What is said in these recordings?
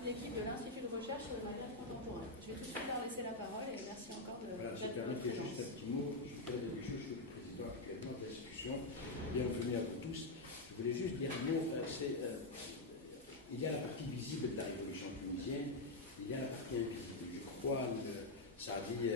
toute l'équipe de l'Institut de recherche sur le Maghreb contemporain. Je vais tout de suite leur laisser la parole et merci encore de... Voilà, je permets qu'il y ait juste un petit mot. Je suis très habitué, je suis le président actuellement de l'institution. Bienvenue à vous tous. Je voulais juste dire un mot. Il y a la partie visible de la révolution tunisienne, il y a la partie invisible. Je crois que Saadi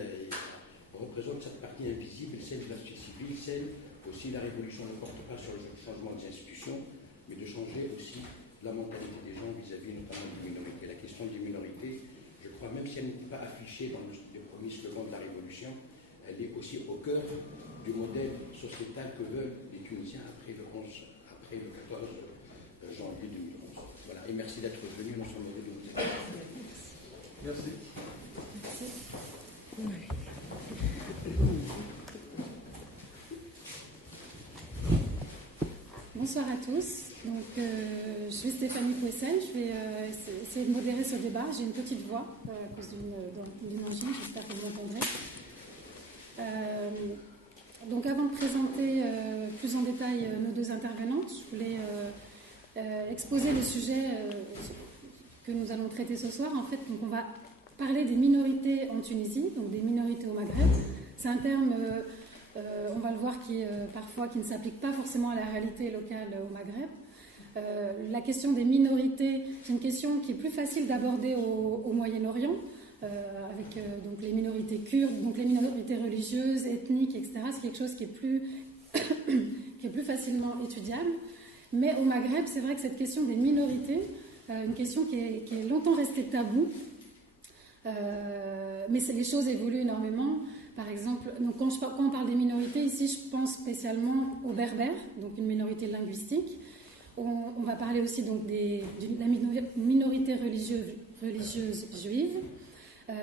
représente cette partie invisible, celle de la société civile, celle aussi la révolution ne porte pas sur le changement des institutions, mais de changer aussi la mentalité des gens vis-à-vis notamment des minorités. La question des minorités, je crois, même si elle n'est pas affichée dans le premier slogan de la révolution, elle est aussi au cœur du modèle sociétal que veulent les Tunisiens après le 14 janvier 2011. Voilà, et merci d'être venu, nous sommes heureux de vous dire. Merci. Bonsoir à tous. Donc, je suis Stéphanie Pouessel. Je vais essayer de modérer ce débat. J'ai une petite voix à cause d'une angine. J'espère que vous m'entendrez. Donc, avant de présenter plus en détail nos deux intervenantes, je voulais exposer le sujet que nous allons traiter ce soir. En fait, donc, on va parler des minorités en Tunisie, donc des minorités au Maghreb. C'est un terme... on va le voir qui ne s'applique pas forcément à la réalité locale au Maghreb. La question des minorités, c'est une question qui est plus facile d'aborder au Moyen-Orient, avec donc les minorités kurdes, donc les minorités religieuses, ethniques, etc. C'est quelque chose qui est plus, qui est plus facilement étudiable. Mais au Maghreb, c'est vrai que cette question des minorités, une question qui est longtemps restée taboue, mais les choses évoluent énormément. Par exemple, donc quand on parle des minorités, ici je pense spécialement aux Berbères, donc une minorité linguistique. On va parler aussi donc de la minorité religieuse juive,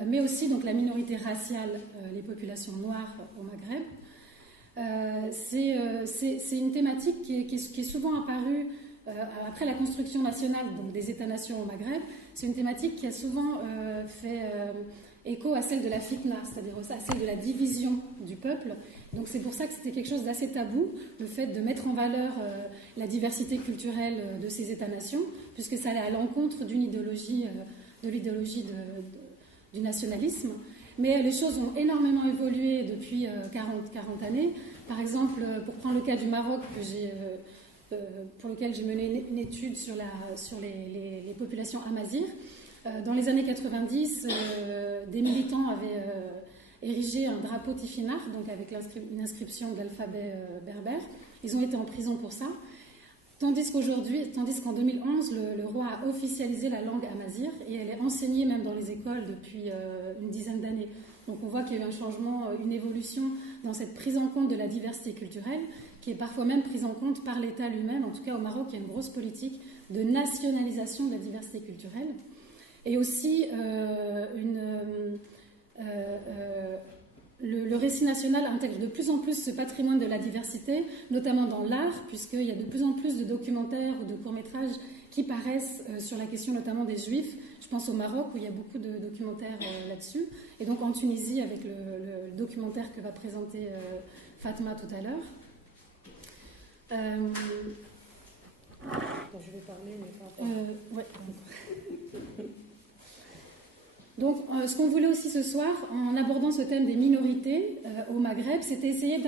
mais aussi donc la minorité raciale, les populations noires au Maghreb. C'est une thématique qui est souvent apparue après la construction nationale donc des États-nations au Maghreb. C'est une thématique qui a souvent fait... écho à celle de la fitna, c'est-à-dire à celle de la division du peuple. Donc c'est pour ça que c'était quelque chose d'assez tabou, le fait de mettre en valeur la diversité culturelle de ces États-nations, puisque ça allait à l'encontre d'une idéologie, de l'idéologie du nationalisme. Mais les choses ont énormément évolué depuis 40 années. Par exemple, pour prendre le cas du Maroc, pour lequel j'ai mené une étude sur les populations amazirs, dans les années 90, des militants avaient érigé un drapeau tifinagh, donc avec une inscription d'alphabet berbère. Ils ont été en prison pour ça. Tandis qu'en 2011, le roi a officialisé la langue amazigh et elle est enseignée même dans les écoles depuis une dizaine d'années. Donc on voit qu'il y a eu un changement, une évolution dans cette prise en compte de la diversité culturelle, qui est parfois même prise en compte par l'État lui-même. En tout cas, au Maroc, il y a une grosse politique de nationalisation de la diversité culturelle. Et aussi, le récit national intègre de plus en plus ce patrimoine de la diversité, notamment dans l'art, puisqu'il y a de plus en plus de documentaires ou de courts-métrages qui paraissent sur la question notamment des Juifs. Je pense au Maroc, où il y a beaucoup de documentaires là-dessus. Et donc en Tunisie, avec le documentaire que va présenter Fatma tout à l'heure. Je vais parler, mais pas... ouais. Donc, ce qu'on voulait aussi ce soir, en abordant ce thème des minorités au Maghreb, c'était essayer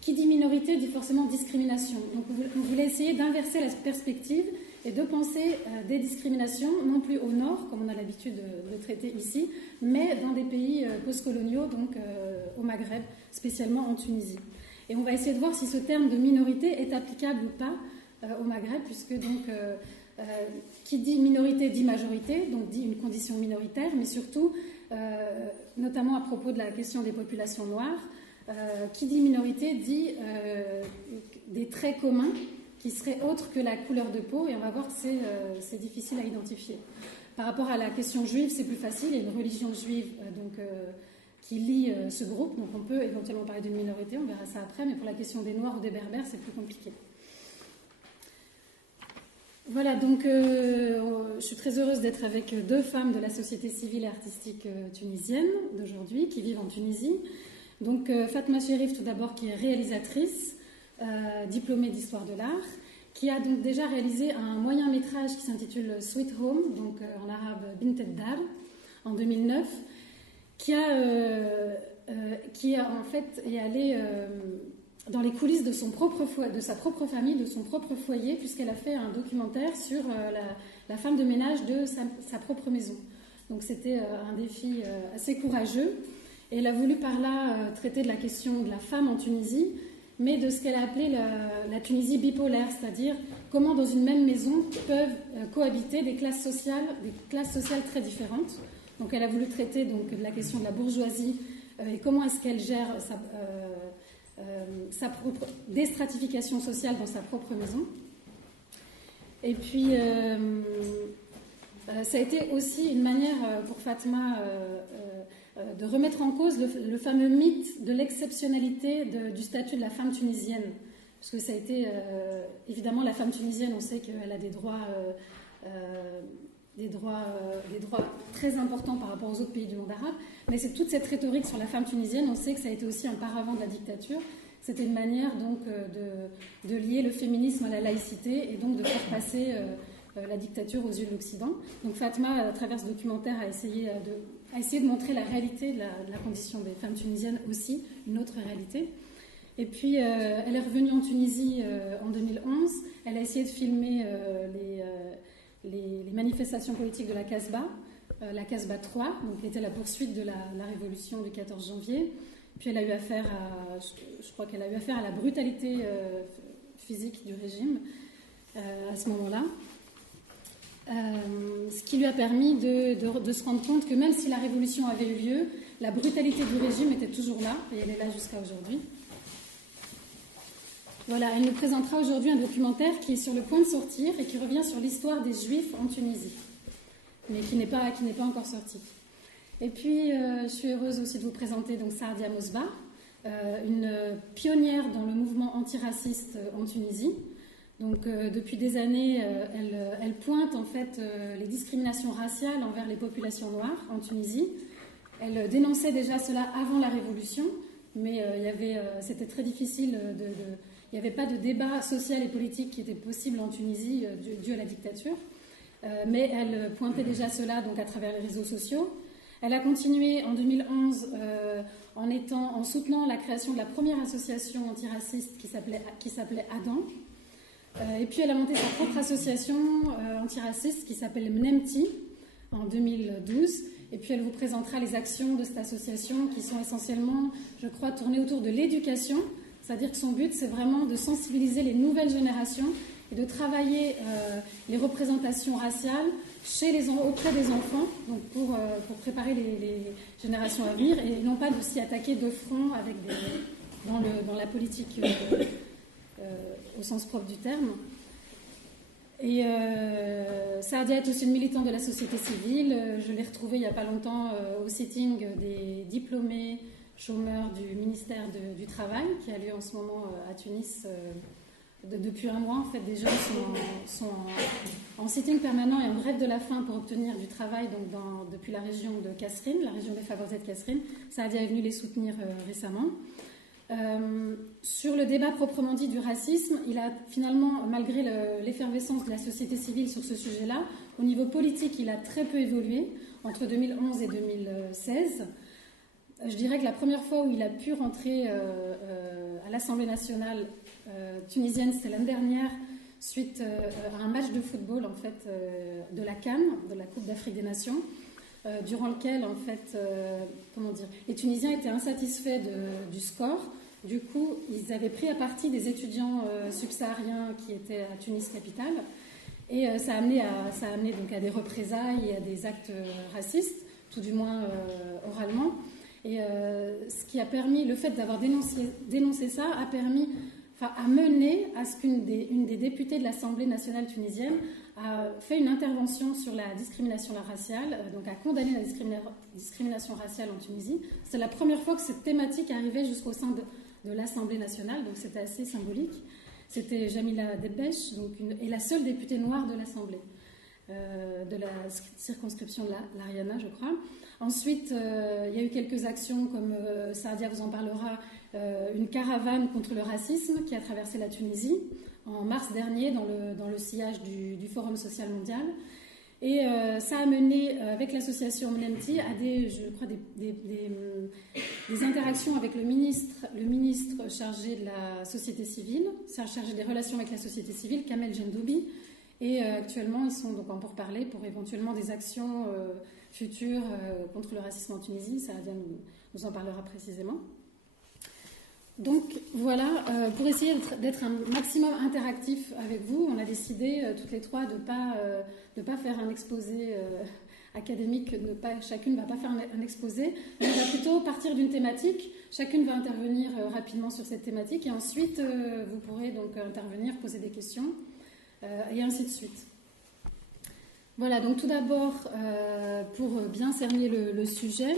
qui dit minorité dit forcément discrimination. Donc, on voulait essayer d'inverser la perspective et de penser des discriminations, non plus au nord, comme on a l'habitude de traiter ici, mais dans des pays postcoloniaux, donc au Maghreb, spécialement en Tunisie. Et on va essayer de voir si ce terme de minorité est applicable ou pas au Maghreb, puisque donc... qui dit minorité dit majorité, donc dit une condition minoritaire, mais surtout, notamment à propos de la question des populations noires, qui dit minorité dit des traits communs qui seraient autres que la couleur de peau, et on va voir que c'est difficile à identifier. Par rapport à la question juive, c'est plus facile, il y a une religion juive qui lie ce groupe, donc on peut éventuellement parler d'une minorité, on verra ça après, mais pour la question des Noirs ou des Berbères, c'est plus compliqué. Voilà, donc je suis très heureuse d'être avec deux femmes de la société civile et artistique tunisienne d'aujourd'hui, qui vivent en Tunisie. Donc Fatma Cherif, tout d'abord, qui est réalisatrice, diplômée d'histoire de l'art, qui a donc déjà réalisé un moyen métrage qui s'intitule Sweet Home, donc en arabe Bint Dar, en 2009, qui en fait est allé dans les coulisses de sa propre famille, de son propre foyer, puisqu'elle a fait un documentaire sur la femme de ménage de sa propre maison. Donc c'était un défi assez courageux. Et elle a voulu par là traiter de la question de la femme en Tunisie, mais de ce qu'elle a appelé la Tunisie bipolaire, c'est-à-dire comment dans une même maison peuvent cohabiter des classes sociales très différentes. Donc elle a voulu traiter donc, de la question de la bourgeoisie et comment est-ce qu'elle gère sa propre déstratification sociale dans sa propre maison. Et puis, ça a été aussi une manière pour Fatma de remettre en cause le fameux mythe de l'exceptionnalité du statut de la femme tunisienne. Parce que ça a été, évidemment, la femme tunisienne, on sait qu'elle a des droits très importants par rapport aux autres pays du monde arabe, mais c'est toute cette rhétorique sur la femme tunisienne, on sait que ça a été aussi un paravent de la dictature. C'était une manière donc de lier le féminisme à la laïcité et donc de faire passer la dictature aux yeux de l'Occident. Donc Fatma, à travers ce documentaire, a essayé de montrer la réalité de la condition des femmes tunisiennes aussi, une autre réalité. Et puis elle est revenue en Tunisie en 2011, elle a essayé de filmer les manifestations politiques de la Casbah, la Casbah 3, donc qui était la poursuite de la révolution du 14 janvier. Puis elle a eu affaire je crois qu'elle a eu affaire à la brutalité physique du régime à ce moment-là. Ce qui lui a permis de se rendre compte que même si la révolution avait eu lieu, la brutalité du régime était toujours là, et elle est là jusqu'à aujourd'hui. Voilà, elle nous présentera aujourd'hui un documentaire qui est sur le point de sortir et qui revient sur l'histoire des Juifs en Tunisie, mais qui n'est pas encore sorti. Et puis, je suis heureuse aussi de vous présenter donc Saadia Mosba, une pionnière dans le mouvement antiraciste en Tunisie. Donc, depuis des années, elle pointe en fait les discriminations raciales envers les populations noires en Tunisie. Elle dénonçait déjà cela avant la Révolution, mais c'était très difficile il n'y avait pas de débat social et politique qui était possible en Tunisie dû à la dictature. Mais elle pointait déjà cela donc, à travers les réseaux sociaux. Elle a continué en 2011 en soutenant la création de la première association antiraciste qui s'appelait Adam. Et puis elle a monté sa propre association antiraciste qui s'appelle Mnemti en 2012. Et puis elle vous présentera les actions de cette association qui sont essentiellement, je crois, tournées autour de l'éducation. C'est-à-dire que son but, c'est vraiment de sensibiliser les nouvelles générations et de travailler les représentations raciales auprès des enfants, donc pour préparer les générations à venir, et non pas de s'y attaquer de front dans la politique au sens propre du terme. Et Saadia est aussi une militante de la société civile. Je l'ai retrouvée il n'y a pas longtemps au sitting des diplômés chômeurs du ministère du Travail, qui a lieu en ce moment à Tunis. Depuis un mois, en fait, des jeunes sont en sitting permanent et en grève de la faim pour obtenir du travail depuis la région de Kasserine, la région défavorisée de Kasserine. Saadia est venue les soutenir récemment. Sur le débat proprement dit du racisme, il a finalement, malgré l'effervescence de la société civile sur ce sujet-là, au niveau politique, il a très peu évolué entre 2011 et 2016. Je dirais que la première fois où il a pu rentrer à l'Assemblée nationale tunisienne, c'était l'année dernière, suite à un match de football en fait, de la CAN, de la Coupe d'Afrique des Nations, durant lequel en fait, les Tunisiens étaient insatisfaits du score. Du coup, ils avaient pris à partie des étudiants subsahariens qui étaient à Tunis capitale, et ça a amené donc à des représailles et à des actes racistes, tout du moins oralement. Et ce qui a permis, le fait d'avoir dénoncé ça, a mené à ce qu'une des députées de l'Assemblée nationale tunisienne a fait une intervention sur la discrimination raciale, donc a condamné la discrimination raciale en Tunisie. C'est la première fois que cette thématique arrivait jusqu'au sein de l'Assemblée nationale, donc c'était assez symbolique. C'était Jamila Debbesh, et la seule députée noire de l'Assemblée, de la circonscription de l'Ariana, je crois. Ensuite, il y a eu quelques actions, comme Saadia vous en parlera, une caravane contre le racisme qui a traversé la Tunisie en mars dernier dans le sillage du Forum social mondial. Et ça a mené, avec l'association MNEMTI, à des interactions avec le ministre chargé de la société civile, chargé des relations avec la société civile, Kamel Jendoubi. Et actuellement, ils sont donc en pourparlers pour éventuellement des actions futures contre le racisme en Tunisie. Sadia nous en parlera précisément. Donc voilà, pour essayer d'être un maximum interactif avec vous, on a décidé toutes les trois de ne pas faire un exposé académique, chacune ne va pas faire un exposé, mais on va plutôt partir d'une thématique, chacune va intervenir rapidement sur cette thématique et ensuite vous pourrez donc intervenir, poser des questions et ainsi de suite. Voilà, donc tout d'abord, pour bien cerner le sujet,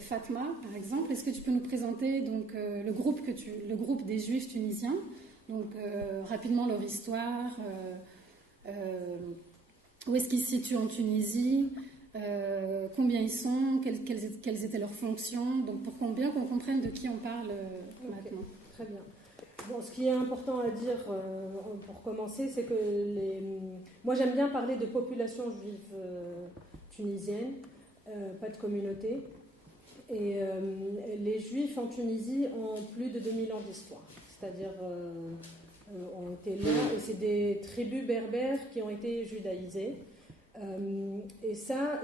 Fatma, par exemple, est-ce que tu peux nous présenter donc, le groupe des Juifs tunisiens, donc rapidement leur histoire, où est-ce qu'ils se situent en Tunisie, combien ils sont, quelles étaient leurs fonctions, donc pour bien qu'on comprenne de qui on parle maintenant. Très bien. Bon, ce qui est important à dire pour commencer, c'est que moi j'aime bien parler de population juive tunisienne, pas de communauté. Et les Juifs en Tunisie ont plus de 2000 ans d'histoire, c'est-à-dire ont été là, et c'est des tribus berbères qui ont été judaïsées. Et ça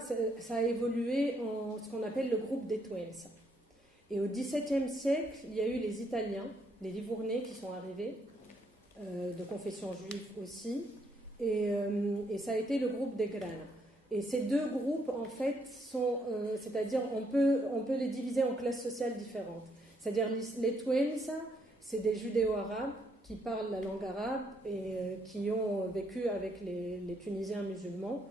a évolué en ce qu'on appelle le groupe des Touensa. Et au XVIIe siècle, il y a eu les Italiens, les Livournais qui sont arrivés, de confession juive aussi, et ça a été le groupe des Grana. Et ces deux groupes, en fait, c'est-à-dire on peut les diviser en classes sociales différentes. C'est-à-dire les Touensa, c'est des judéo-arabes qui parlent la langue arabe et qui ont vécu avec les Tunisiens musulmans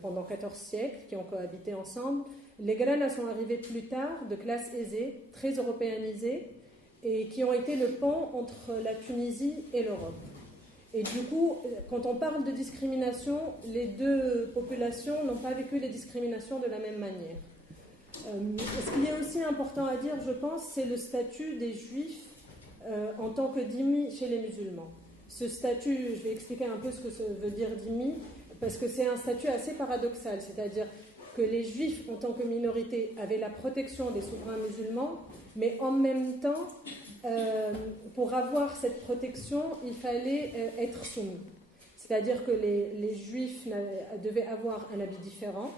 pendant 14 siècles, qui ont cohabité ensemble. Les Grana sont arrivés plus tard, de classes aisées, très européanisées, et qui ont été le pont entre la Tunisie et l'Europe. Et du coup, quand on parle de discrimination, les deux populations n'ont pas vécu les discriminations de la même manière. Ce qui est aussi important à dire, je pense, c'est le statut des Juifs en tant que dhimmi chez les musulmans. Ce statut, je vais expliquer un peu ce que ça veut dire dhimmi, parce que c'est un statut assez paradoxal, c'est-à-dire que les Juifs, en tant que minorité, avaient la protection des souverains musulmans, mais en même temps, pour avoir cette protection, il fallait être soumis. C'est-à-dire que les Juifs devaient avoir un habit différent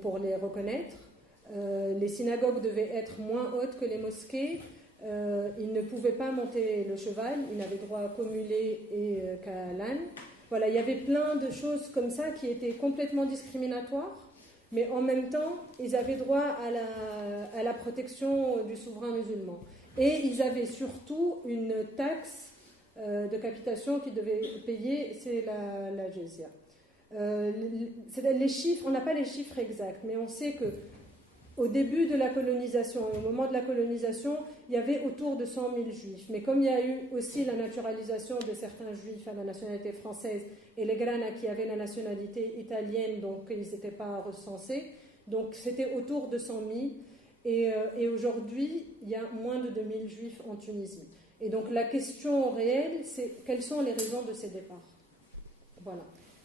pour les reconnaître. Les synagogues devaient être moins hautes que les mosquées. Ils ne pouvaient pas monter le cheval. Ils n'avaient droit qu'au mulet et qu'à l'âne. Voilà, il y avait plein de choses comme ça qui étaient complètement discriminatoires. Mais en même temps, ils avaient droit à la protection du souverain musulman. Et ils avaient surtout une taxe de capitation qu'ils devaient payer, c'est la jizya. Les chiffres, on n'a pas les chiffres exacts, mais on sait qu'au début de la colonisation et au moment de la colonisation, il y avait autour de 100 000 juifs. Mais comme il y a eu aussi la naturalisation de certains juifs à la nationalité française et les Grana qui avaient la nationalité italienne, donc ils n'étaient pas recensés, donc c'était autour de 100 000. Et aujourd'hui, il y a moins de 2000 juifs en Tunisie. Et donc la question réelle, c'est quelles sont les raisons de ces départs. Voilà.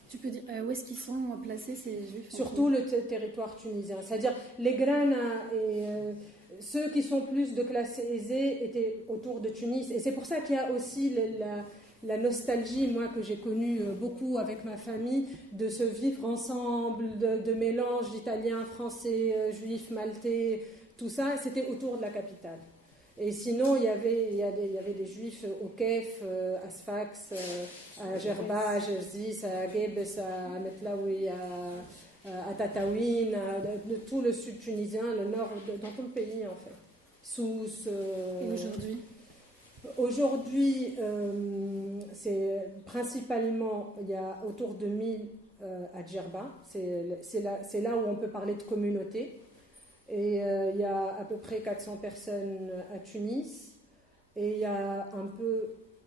Tu peux dire où est-ce qu'ils sont placés ces juifs? Surtout le territoire tunisien. C'est-à-dire les Grana et ceux qui sont plus de classe aisée étaient autour de Tunis. Et c'est pour ça qu'il y a aussi la nostalgie, moi, que j'ai connue beaucoup avec ma famille, de se vivre ensemble, de mélange d'Italiens, Français, Juifs, Maltais, tout ça, c'était autour de la capitale. Et sinon, il y avait des Juifs au Kef, à Sfax, à Gerba, à Jerzis, à Gebes, à Metlaoui, à Tataouine, de tout le sud tunisien, le nord, dans tout le pays, en fait. Sousse. Et aujourd'hui ? Aujourd'hui, c'est principalement, il y a autour de 1000 à Djerba. C'est là où on peut parler de communauté. Et il y a à peu près 400 personnes à Tunis. Et il y a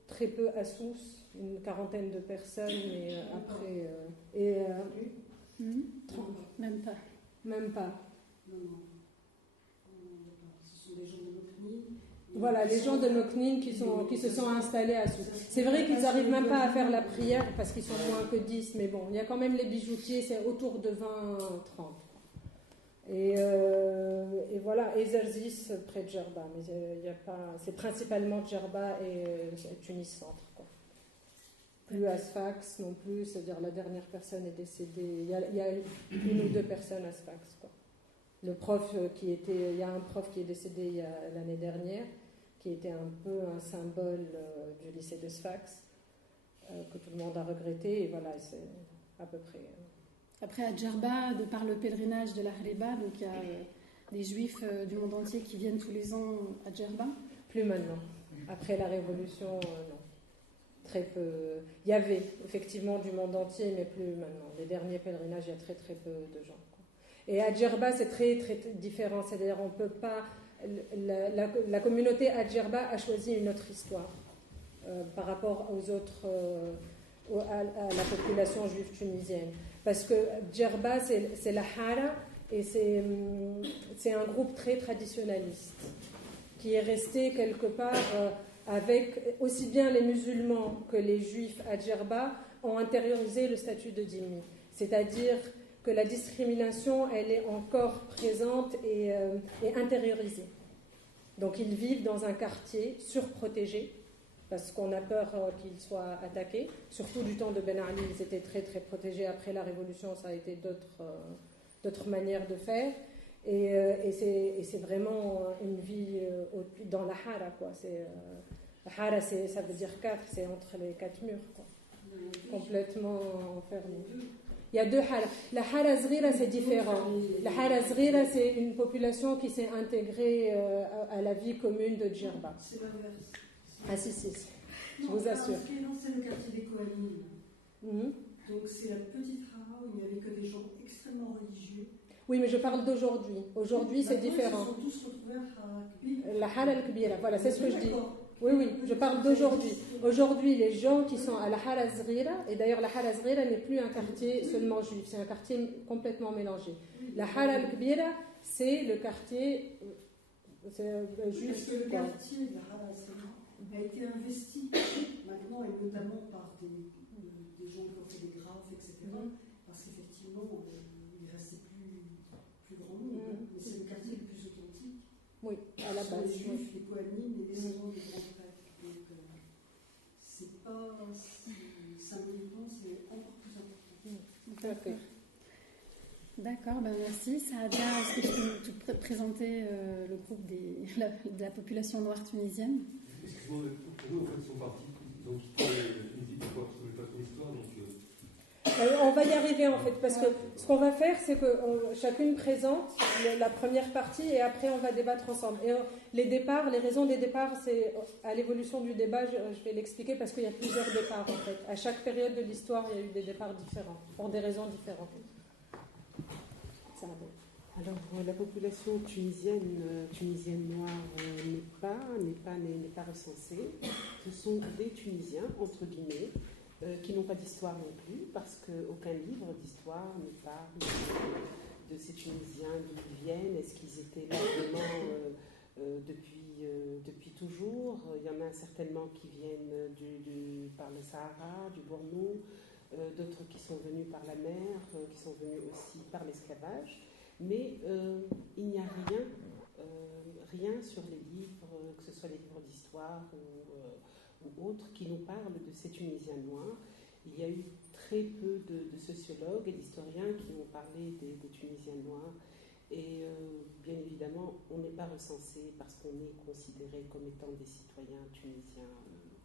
très peu à Sousse, une quarantaine de personnes. Et après. Même pas. Même pas. Non. Ce sont des gens de l'OCNI Voilà, les gens de Moknin qui se sont installés à Souk. C'est vrai qu'ils n'arrivent même pas à faire la prière parce qu'ils sont moins que 10, mais bon, il y a quand même les bijoutiers, c'est autour de 20-30. Et voilà, et Zerzis près de Djerba, mais il y a pas, c'est principalement Djerba et Tunis Centre, quoi. Plus à Sfax non plus, c'est-à-dire la dernière personne est décédée, il y a une ou deux personnes à Sfax, quoi. Le prof il y a un prof qui est décédé l'année dernière, qui était un peu un symbole du lycée de Sfax, que tout le monde a regretté, et voilà, c'est à peu près. Après, à Djerba, de par le pèlerinage de la Hriba, donc il y a des juifs du monde entier qui viennent tous les ans à Djerba. Plus maintenant. Après la Révolution, non. Très peu. Il y avait effectivement du monde entier, mais plus maintenant. Les derniers pèlerinages, il y a très très peu de gens, quoi. Et à Djerba, c'est très très différent. C'est-à-dire, on peut pas. La communauté à Djerba a choisi une autre histoire par rapport aux autres, à la population juive tunisienne. Parce que Djerba, c'est la Hara, et c'est un groupe très traditionnaliste qui est resté quelque part avec aussi bien les musulmans que les juifs à Djerba ont intériorisé le statut de dhimmi. C'est-à-dire que la discrimination, elle est encore présente et intériorisée. Donc ils vivent dans un quartier surprotégé, parce qu'on a peur qu'ils soient attaqués. Surtout du temps de Ben Ali, ils étaient très très protégés. Après la Révolution, ça a été d'autres manières de faire. Et c'est vraiment une vie dans la Hara, quoi. La Hara, ça veut dire 4, c'est entre les 4 murs, quoi. Complètement enfermé. Il y a 2 Hara. La Hara Zrira, c'est différent. La Hara Zrira, c'est une population qui s'est intégrée à la vie commune de Djerba. C'est l'inverse. Ah si, je vous assure. C'est le quartier des Kohanim. Donc c'est la petite Hara où il n'y avait que des gens extrêmement religieux. Oui, mais je parle d'aujourd'hui. Aujourd'hui, c'est différent. Ils se sont tous retrouvés à Hara Kbira. La Hara al-Kbira, voilà, c'est ce que je dis. Oui, je parle d'aujourd'hui. Aujourd'hui, les gens qui sont à la Hara Zrira, et d'ailleurs la Hara Zrira n'est plus un quartier seulement juif, c'est un quartier complètement mélangé. La Hara al-Kbira, c'est le quartier juif. Parce que le quartier de la Hara Zrira a été investi maintenant, et notamment par des gens qui ont fait des graphes, etc. Parce qu'effectivement, il restait plus grand nombre. Mais c'est le quartier le plus authentique. Oui, à la base. Les juifs, les Kohanim, les descendants des grands prêtres. Donc, c'est pas. Symboliquement, c'est encore plus important. Tout à fait. D'accord, merci. Saadia, est-ce que tu peux te présenter le groupe de la population noire tunisienne? Excuse-moi, pour eux, en fait, ils sont partis. Ils ont quitté la Tunisie pour pouvoir trouver pas ton histoire. Donc, on va y arriver en fait, parce que ce qu'on va faire, c'est que chacune présente la première partie et après on va débattre ensemble. Et les raisons des départs, c'est à l'évolution du débat, je vais l'expliquer parce qu'il y a plusieurs départs en fait. À chaque période de l'histoire, il y a eu des départs différents, pour des raisons différentes. Alors, la population tunisienne noire n'est pas recensée. Ce sont des Tunisiens, entre guillemets, qui n'ont pas d'histoire non plus, parce qu'aucun livre d'histoire ne parle de ces Tunisiens, d'où ils viennent, est-ce qu'ils étaient là vraiment depuis toujours. Il y en a certainement qui viennent par le Sahara, du Bornou, d'autres qui sont venus par la mer, qui sont venus aussi par l'esclavage. Mais il n'y a rien sur les livres, que ce soit les livres d'histoire ou autres, qui nous parlent de ces Tunisiens noirs. Il y a eu très peu de sociologues et d'historiens qui ont parlé des Tunisiens noirs. Et bien évidemment, on n'est pas recensé parce qu'on est considéré comme étant des citoyens tunisiens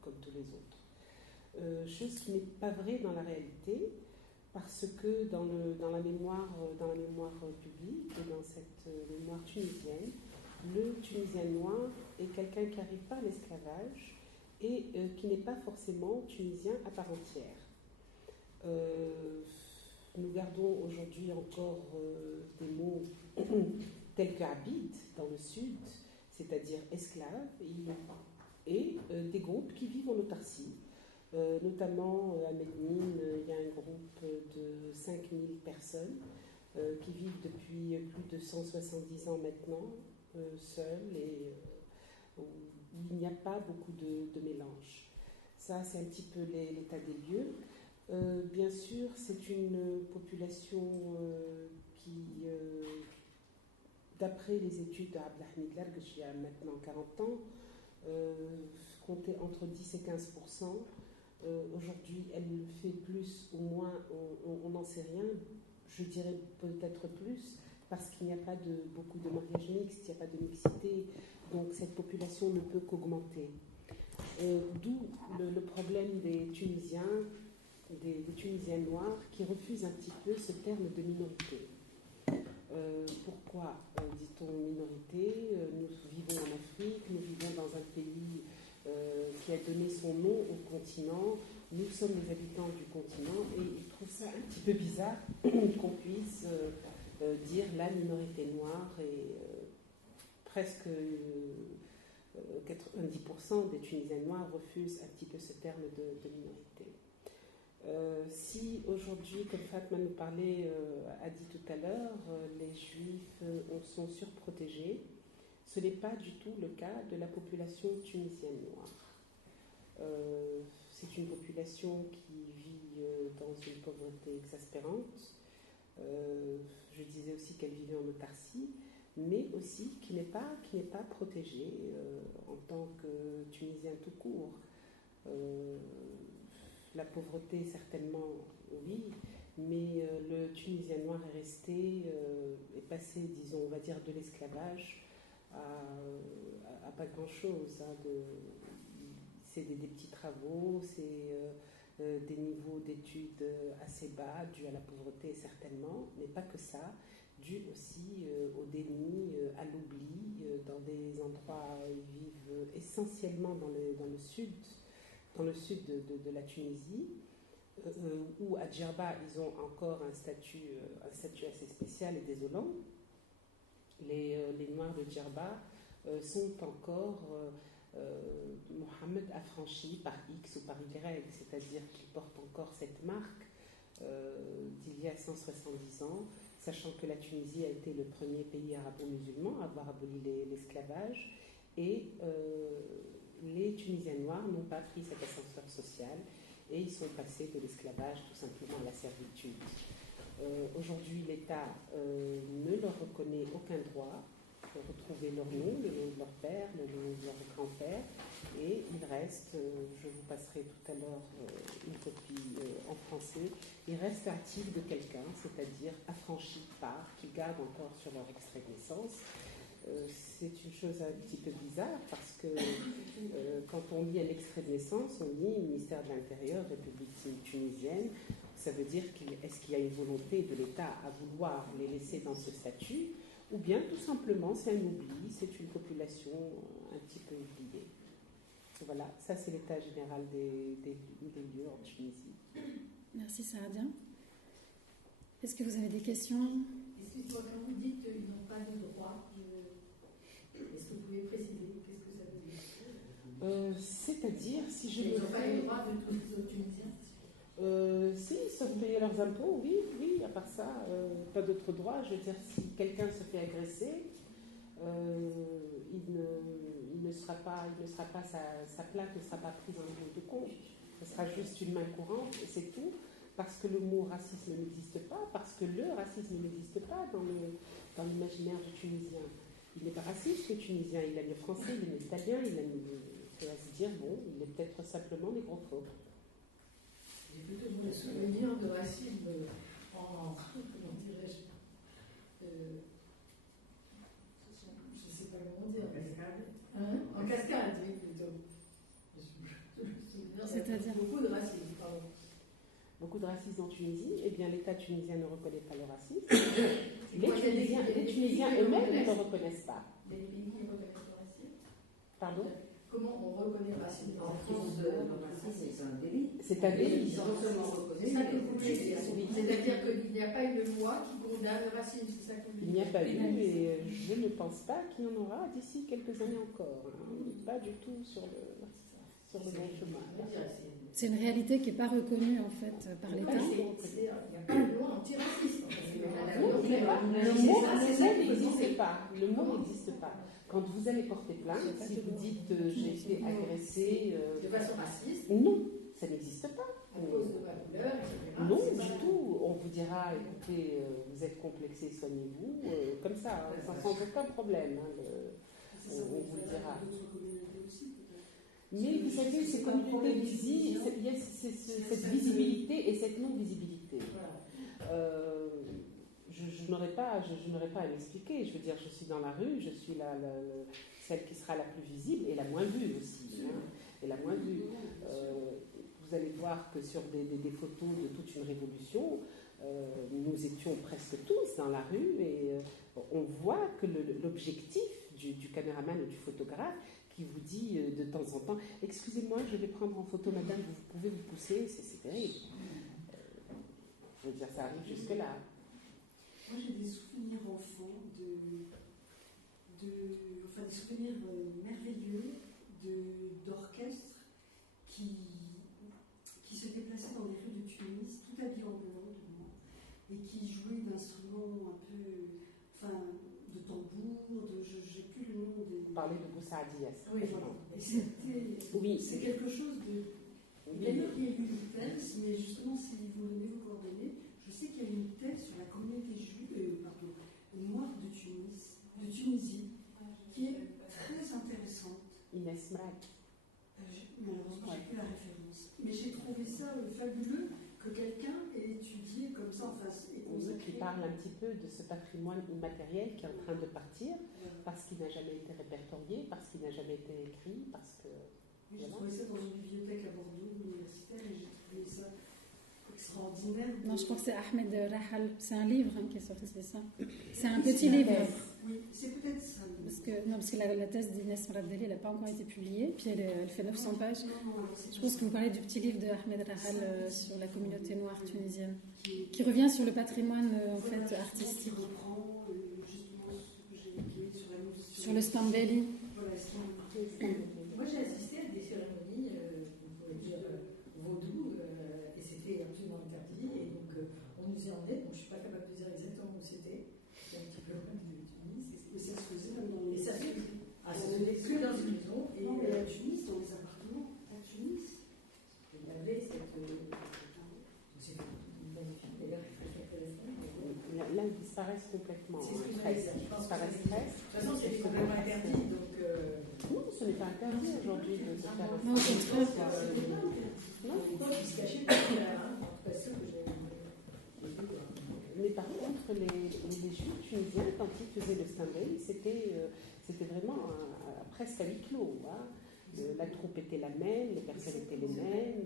comme tous les autres. Chose qui n'est pas vraie dans la réalité, parce que dans la mémoire publique et dans cette mémoire tunisienne, le Tunisien noir est quelqu'un qui arrive par l'esclavage et qui n'est pas forcément tunisien à part entière. Nous gardons aujourd'hui encore des mots tels que abid dans le sud, c'est-à-dire esclave, et des groupes qui vivent en autarcie. Notamment à Medine, il y a un groupe de 5000 personnes qui vivent depuis plus de 170 ans maintenant, seuls et où il n'y a pas beaucoup de mélange. Ça, c'est un petit peu l'état des lieux. Bien sûr, c'est une population qui, d'après les études d'Abdelhamid Lergue, qui a maintenant 40 ans, comptait entre 10 et 15%. Aujourd'hui, elle fait plus ou moins, on n'en sait rien. Je dirais peut-être plus, parce qu'il n'y a pas beaucoup de mariages mixtes, il n'y a pas de mixité, donc cette population ne peut qu'augmenter. D'où le problème des Tunisiens, des Tunisiens noirs qui refusent un petit peu ce terme de minorité. Pourquoi dit-on minorité? Nous vivons en Afrique, nous vivons dans un pays qui a donné son nom au continent, nous sommes les habitants du continent et ils trouvent ça un petit peu bizarre qu'on puisse dire la minorité noire et presque 90% des Tunisiens noirs refusent un petit peu ce terme de minorité. Si aujourd'hui, comme Fatma nous parlait, a dit tout à l'heure, les Juifs sont surprotégés, ce n'est pas du tout le cas de la population tunisienne noire. C'est une population qui vit dans une pauvreté exaspérante. Je disais aussi qu'elle vivait en autarcie, mais aussi qui n'est pas protégée en tant que Tunisien tout court. La pauvreté, certainement, oui, mais le Tunisien noir est resté, est passé, disons, on va dire, de l'esclavage à pas grand-chose. Hein, c'est des petits travaux, c'est des niveaux d'études assez bas, dus à la pauvreté, certainement, mais pas que ça, dû aussi au déni, à l'oubli, dans des endroits où ils vivent essentiellement dans le sud de la Tunisie, où à Djerba, ils ont encore un statut assez spécial et désolant. Les Noirs de Djerba sont encore Mohamed affranchi par X ou par Y, c'est-à-dire qu'ils portent encore cette marque d'il y a 170 ans, sachant que la Tunisie a été le premier pays arabo-musulman à avoir aboli l'esclavage, et les Tunisiens noirs n'ont pas pris cet ascenseur social et ils sont passés de l'esclavage tout simplement à la servitude. Aujourd'hui, l'État ne leur reconnaît aucun droit de retrouver leur nom, le nom de leur père, le nom de leur grand-père, et il reste, je vous passerai tout à l'heure une copie en français, il reste actif de quelqu'un, c'est-à-dire affranchi par, qui garde encore sur leur extrait de naissance. C'est une chose un petit peu bizarre parce que quand on lit un extrait de naissance, on lit ministère de l'Intérieur, République tunisienne. Ça veut dire est-ce qu'il y a une volonté de l'État à vouloir les laisser dans ce statut, ou bien tout simplement c'est un oubli, c'est une population un petit peu oubliée. Voilà, ça c'est l'état général des lieux en Tunisie. Merci Saradia. Est-ce que vous avez des questions? Excusez-moi, quand vous dites qu'ils n'ont pas de droit, est-ce que vous pouvez préciser qu'est-ce que ça veut dire? C'est-à-dire, si je ils n'ont pas les droits de tous les autres Tunisiens? Si, ils savent payer leurs impôts, oui, à part ça, pas d'autres droits. Je veux dire, si quelqu'un se fait agresser, il ne sera pas, sa plainte ne sera pas prise en compte de compte. Ce sera juste une main courante et c'est tout, parce que le mot racisme n'existe pas, parce que le racisme n'existe pas dans l'imaginaire du Tunisien. Il n'est pas raciste, le Tunisien, il aime le français, il aime l'italien, il aime, on va se dire, bon, il est peut-être simplement négrophobе. J'ai plutôt le souvenir de racisme en, comment dirais-je, je ne sais pas comment dire. En cascade. En cascade, oui, plutôt. C'est-à-dire beaucoup de racisme, pardon. Beaucoup de racisme en Tunisie, eh bien l'État tunisien ne reconnaît pas le racisme. Les Tunisiens eux-mêmes ne le reconnaissent pas. Les pays qui reconnaissent le racisme. Pardon? Comment on reconnaît le racisme? En France, le racisme, c'est un délit. C'est un délit. Ils sont non seulement reconnus, c'est ça que vous voulez dire. Oui. C'est-à-dire qu'il n'y a pas une loi qui condamne le racisme, c'est ça que vous voulez Il dire? n'y a pas eu, et je ne pense pas qu'il y en aura d'ici quelques années encore. Hein. Pas du tout sur sur le bon chemin. C'est une réalité qui n'est pas reconnue en fait par l'État. Il n'y a pas de loi antiraciste. Le mot n'existe pas. Le mot n'existe pas. Quand vous allez porter plainte, si vous dites j'ai été agressée de façon raciste, non, ça n'existe pas. à cause de ma couleur, etc. Non, du tout. On vous dira, écoutez, vous êtes complexé, soignez-vous, comme ça, sans aucun problème. On vous le dira. Mais vous savez, ces communautés visibles, il y a cette visibilité et cette non-visibilité. Je n'aurais pas à m'expliquer. Je veux dire, je suis dans la rue, je suis celle qui sera la plus visible et la moins vue aussi. Et la moins vue. Vous allez voir que sur des photos de toute une révolution, nous étions presque tous dans la rue et on voit que l'objectif du caméraman ou du photographe qui vous dit de temps en temps « Excusez-moi, je vais prendre en photo, madame, vous pouvez vous pousser ?» C'est terrible. Je veux dire, ça arrive jusque-là. Moi, j'ai des souvenirs enfants des souvenirs merveilleux d'orchestres qui se déplaçaient dans les rues de Tunis, tout habillés en blanc, et qui jouaient d'instruments un peu, de tambour, j'ai plus le nom des... Vous parlez de Boussa Diaz. Oui, voilà. Et c'est quelque chose de... D'ailleurs, il y a eu une thèse, mais justement, si vous me donnez vos coordonnées, je sais qu'il y a eu une thèse sur la communauté noire de Tunisie, qui est très intéressante. Inès Mrag. Malheureusement, j'ai plus la référence. Mais j'ai trouvé ça fabuleux que quelqu'un ait étudié comme ça, et consacré. Qui parle un petit peu de ce patrimoine immatériel qui est en train de partir, parce qu'il n'a jamais été répertorié, parce qu'il n'a jamais été écrit, parce que... Oui, j'ai trouvé ça dans une bibliothèque à Bordeaux, universitaire, et j'ai trouvé ça extraordinaire. Non, je crois que c'est Ahmed Rahal. C'est un livre qui est sorti, c'est ça. C'est un petit livre. Oui, c'est peut-être ça. Parce que la thèse d'Inès Mradeli, elle n'a pas encore été publiée, puis elle fait 900 pages. Je pense que vous parlez du petit livre de Ahmed Rahal sur la communauté noire tunisienne, qui revient sur le patrimoine artistique. Qui reprend justement ce que j'ai écrit sur le Stambeli. Moi, j'ai assisté à des cérémonies, on pourrait dire vaudou, et c'était absolument interdit. Et donc, on nous y emmenait. Donc, je ne suis pas capable de dire exactement où c'était. C'est un petit peu loin de Tunis. Et ça se faisait même dans les... ça se faisait que dans une maison. Et non, mais à Tunis, dans les appartements, à Tunis, il y avait cette... c'est magnifique, d'ailleurs, Là, ils disparaissent complètement. C'est ce que je disais. Ils disparaissent presque. De toute façon, c'est complètement interdit. Donc, non, ce n'est pas interdit aujourd'hui de faire un... Non, au contraire. Non, pourquoi ils se cachaient pour faire un... En tout cas, ceux que j'ai... Mais par contre, les juifs tunisiens, quand ils faisaient le Stambeli, c'était vraiment presque à huis clos. Hein. La troupe était la même, les personnes étaient les mêmes.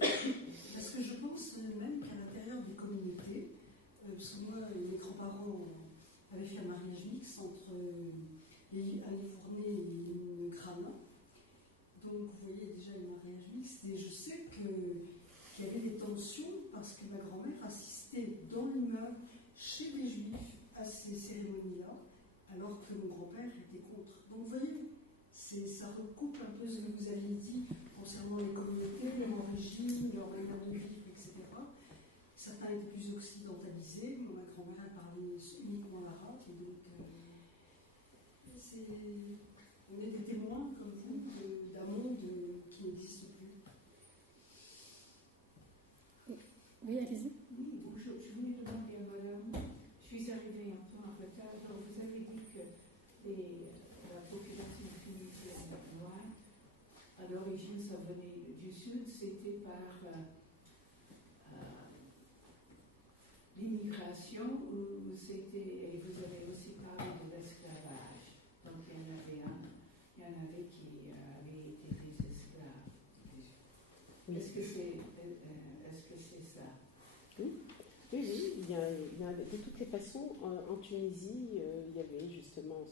Parce que je pense même qu'à l'intérieur des communautés, parce que moi, mes grands-parents avaient fait un mariage mixte entre les Alifournais et les Grana. Donc, vous voyez déjà le mariage mixte. Et je sais qu'il y avait des tensions parce que ma grand-mère assistait dans l'immeuble chez les Juifs à ces cérémonies-là, alors que mon grand-père était contre. Donc, vous voyez, ça recoupe un peu ce que vous aviez dit concernant les communautés, leur origine, leur hiéroglyphe, etc. Certains étaient plus occidentalisés. Ma grand-mère parlait uniquement l'arabe. Et donc, on est des témoins, comme vous, d'un monde qui n'existe plus. Oui, allez-y. Oui, je voulais demander à madame, je suis arrivée un peu en retard, donc vous avez dit que la population tunisienne noire, à l'origine, ça venait du sud, c'était par l'immigration, ou c'était, et vous avez aussi parlé de l'esclavage, donc il y en avait qui avaient été des esclaves. Oui. Est-ce que c'est ça? Oui, il y a, de toutes les façons, en Tunisie, il y avait justement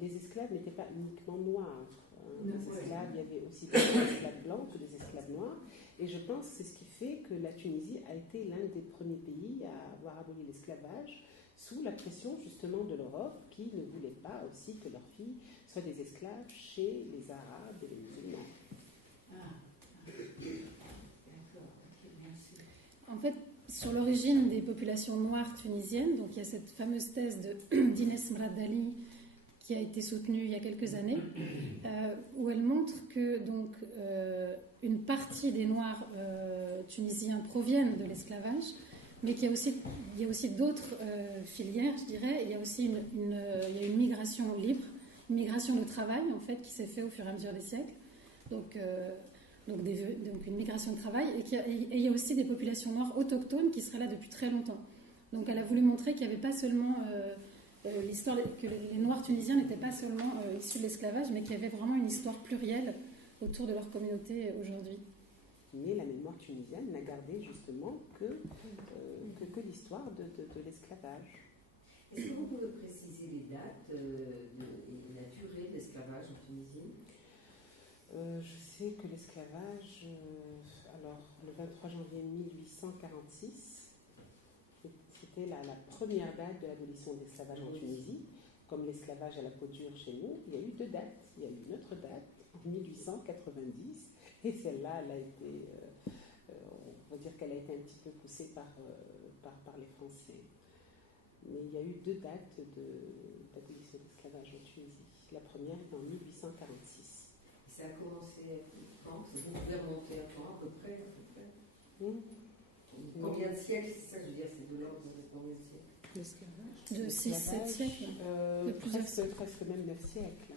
les esclaves n'étaient pas uniquement noirs. Les esclaves, il y avait aussi des esclaves blancs que des esclaves noirs. Et je pense que c'est ce qui fait que la Tunisie a été l'un des premiers pays à avoir aboli l'esclavage, sous la pression justement de l'Europe qui ne voulait pas aussi que leurs filles soient des esclaves chez les Arabes et les musulmans. D'accord, ok, merci. En fait, sur l'origine des populations noires tunisiennes, donc il y a cette fameuse thèse d'Inès Mraddali qui a été soutenue il y a quelques années, où elle montre que donc, une partie des Noirs tunisiens proviennent de l'esclavage, mais qu'il y a aussi d'autres filières, je dirais. Il y a aussi il y a une migration libre, une migration de travail, en fait, qui s'est faite au fur et à mesure des siècles. Donc une migration de travail. Et il y a aussi des populations noires autochtones qui seraient là depuis très longtemps. Donc elle a voulu montrer qu'il n'y avait pas seulement l'histoire, que les Noirs tunisiens n'étaient pas seulement issus de l'esclavage, mais qu'il y avait vraiment une histoire plurielle autour de leur communauté aujourd'hui. Mais la mémoire tunisienne n'a gardé justement que l'histoire de l'esclavage. Est-ce que vous pouvez préciser les dates et la durée de l'esclavage en Tunisie? Je sais que l'esclavage, alors le 23 janvier 1846, c'était la première date de l'abolition de l'esclavage en Tunisie. Comme l'esclavage à la peau dure chez nous, il y a eu deux dates. Il y a eu une autre date en 1890, et celle-là, elle a été, on va dire qu'elle a été un petit peu poussée par les Français. Mais il y a eu deux dates d'abolition de l'esclavage en Tunisie. La première est en 1846. Ça a commencé quand? Vous pouvez remonter à quand, à peu près Combien de siècles? C'est ça que je veux dire, c'est de l'ordre de combien de siècles? L'esclavage De 6-7 siècles. Presque même 9 siècles.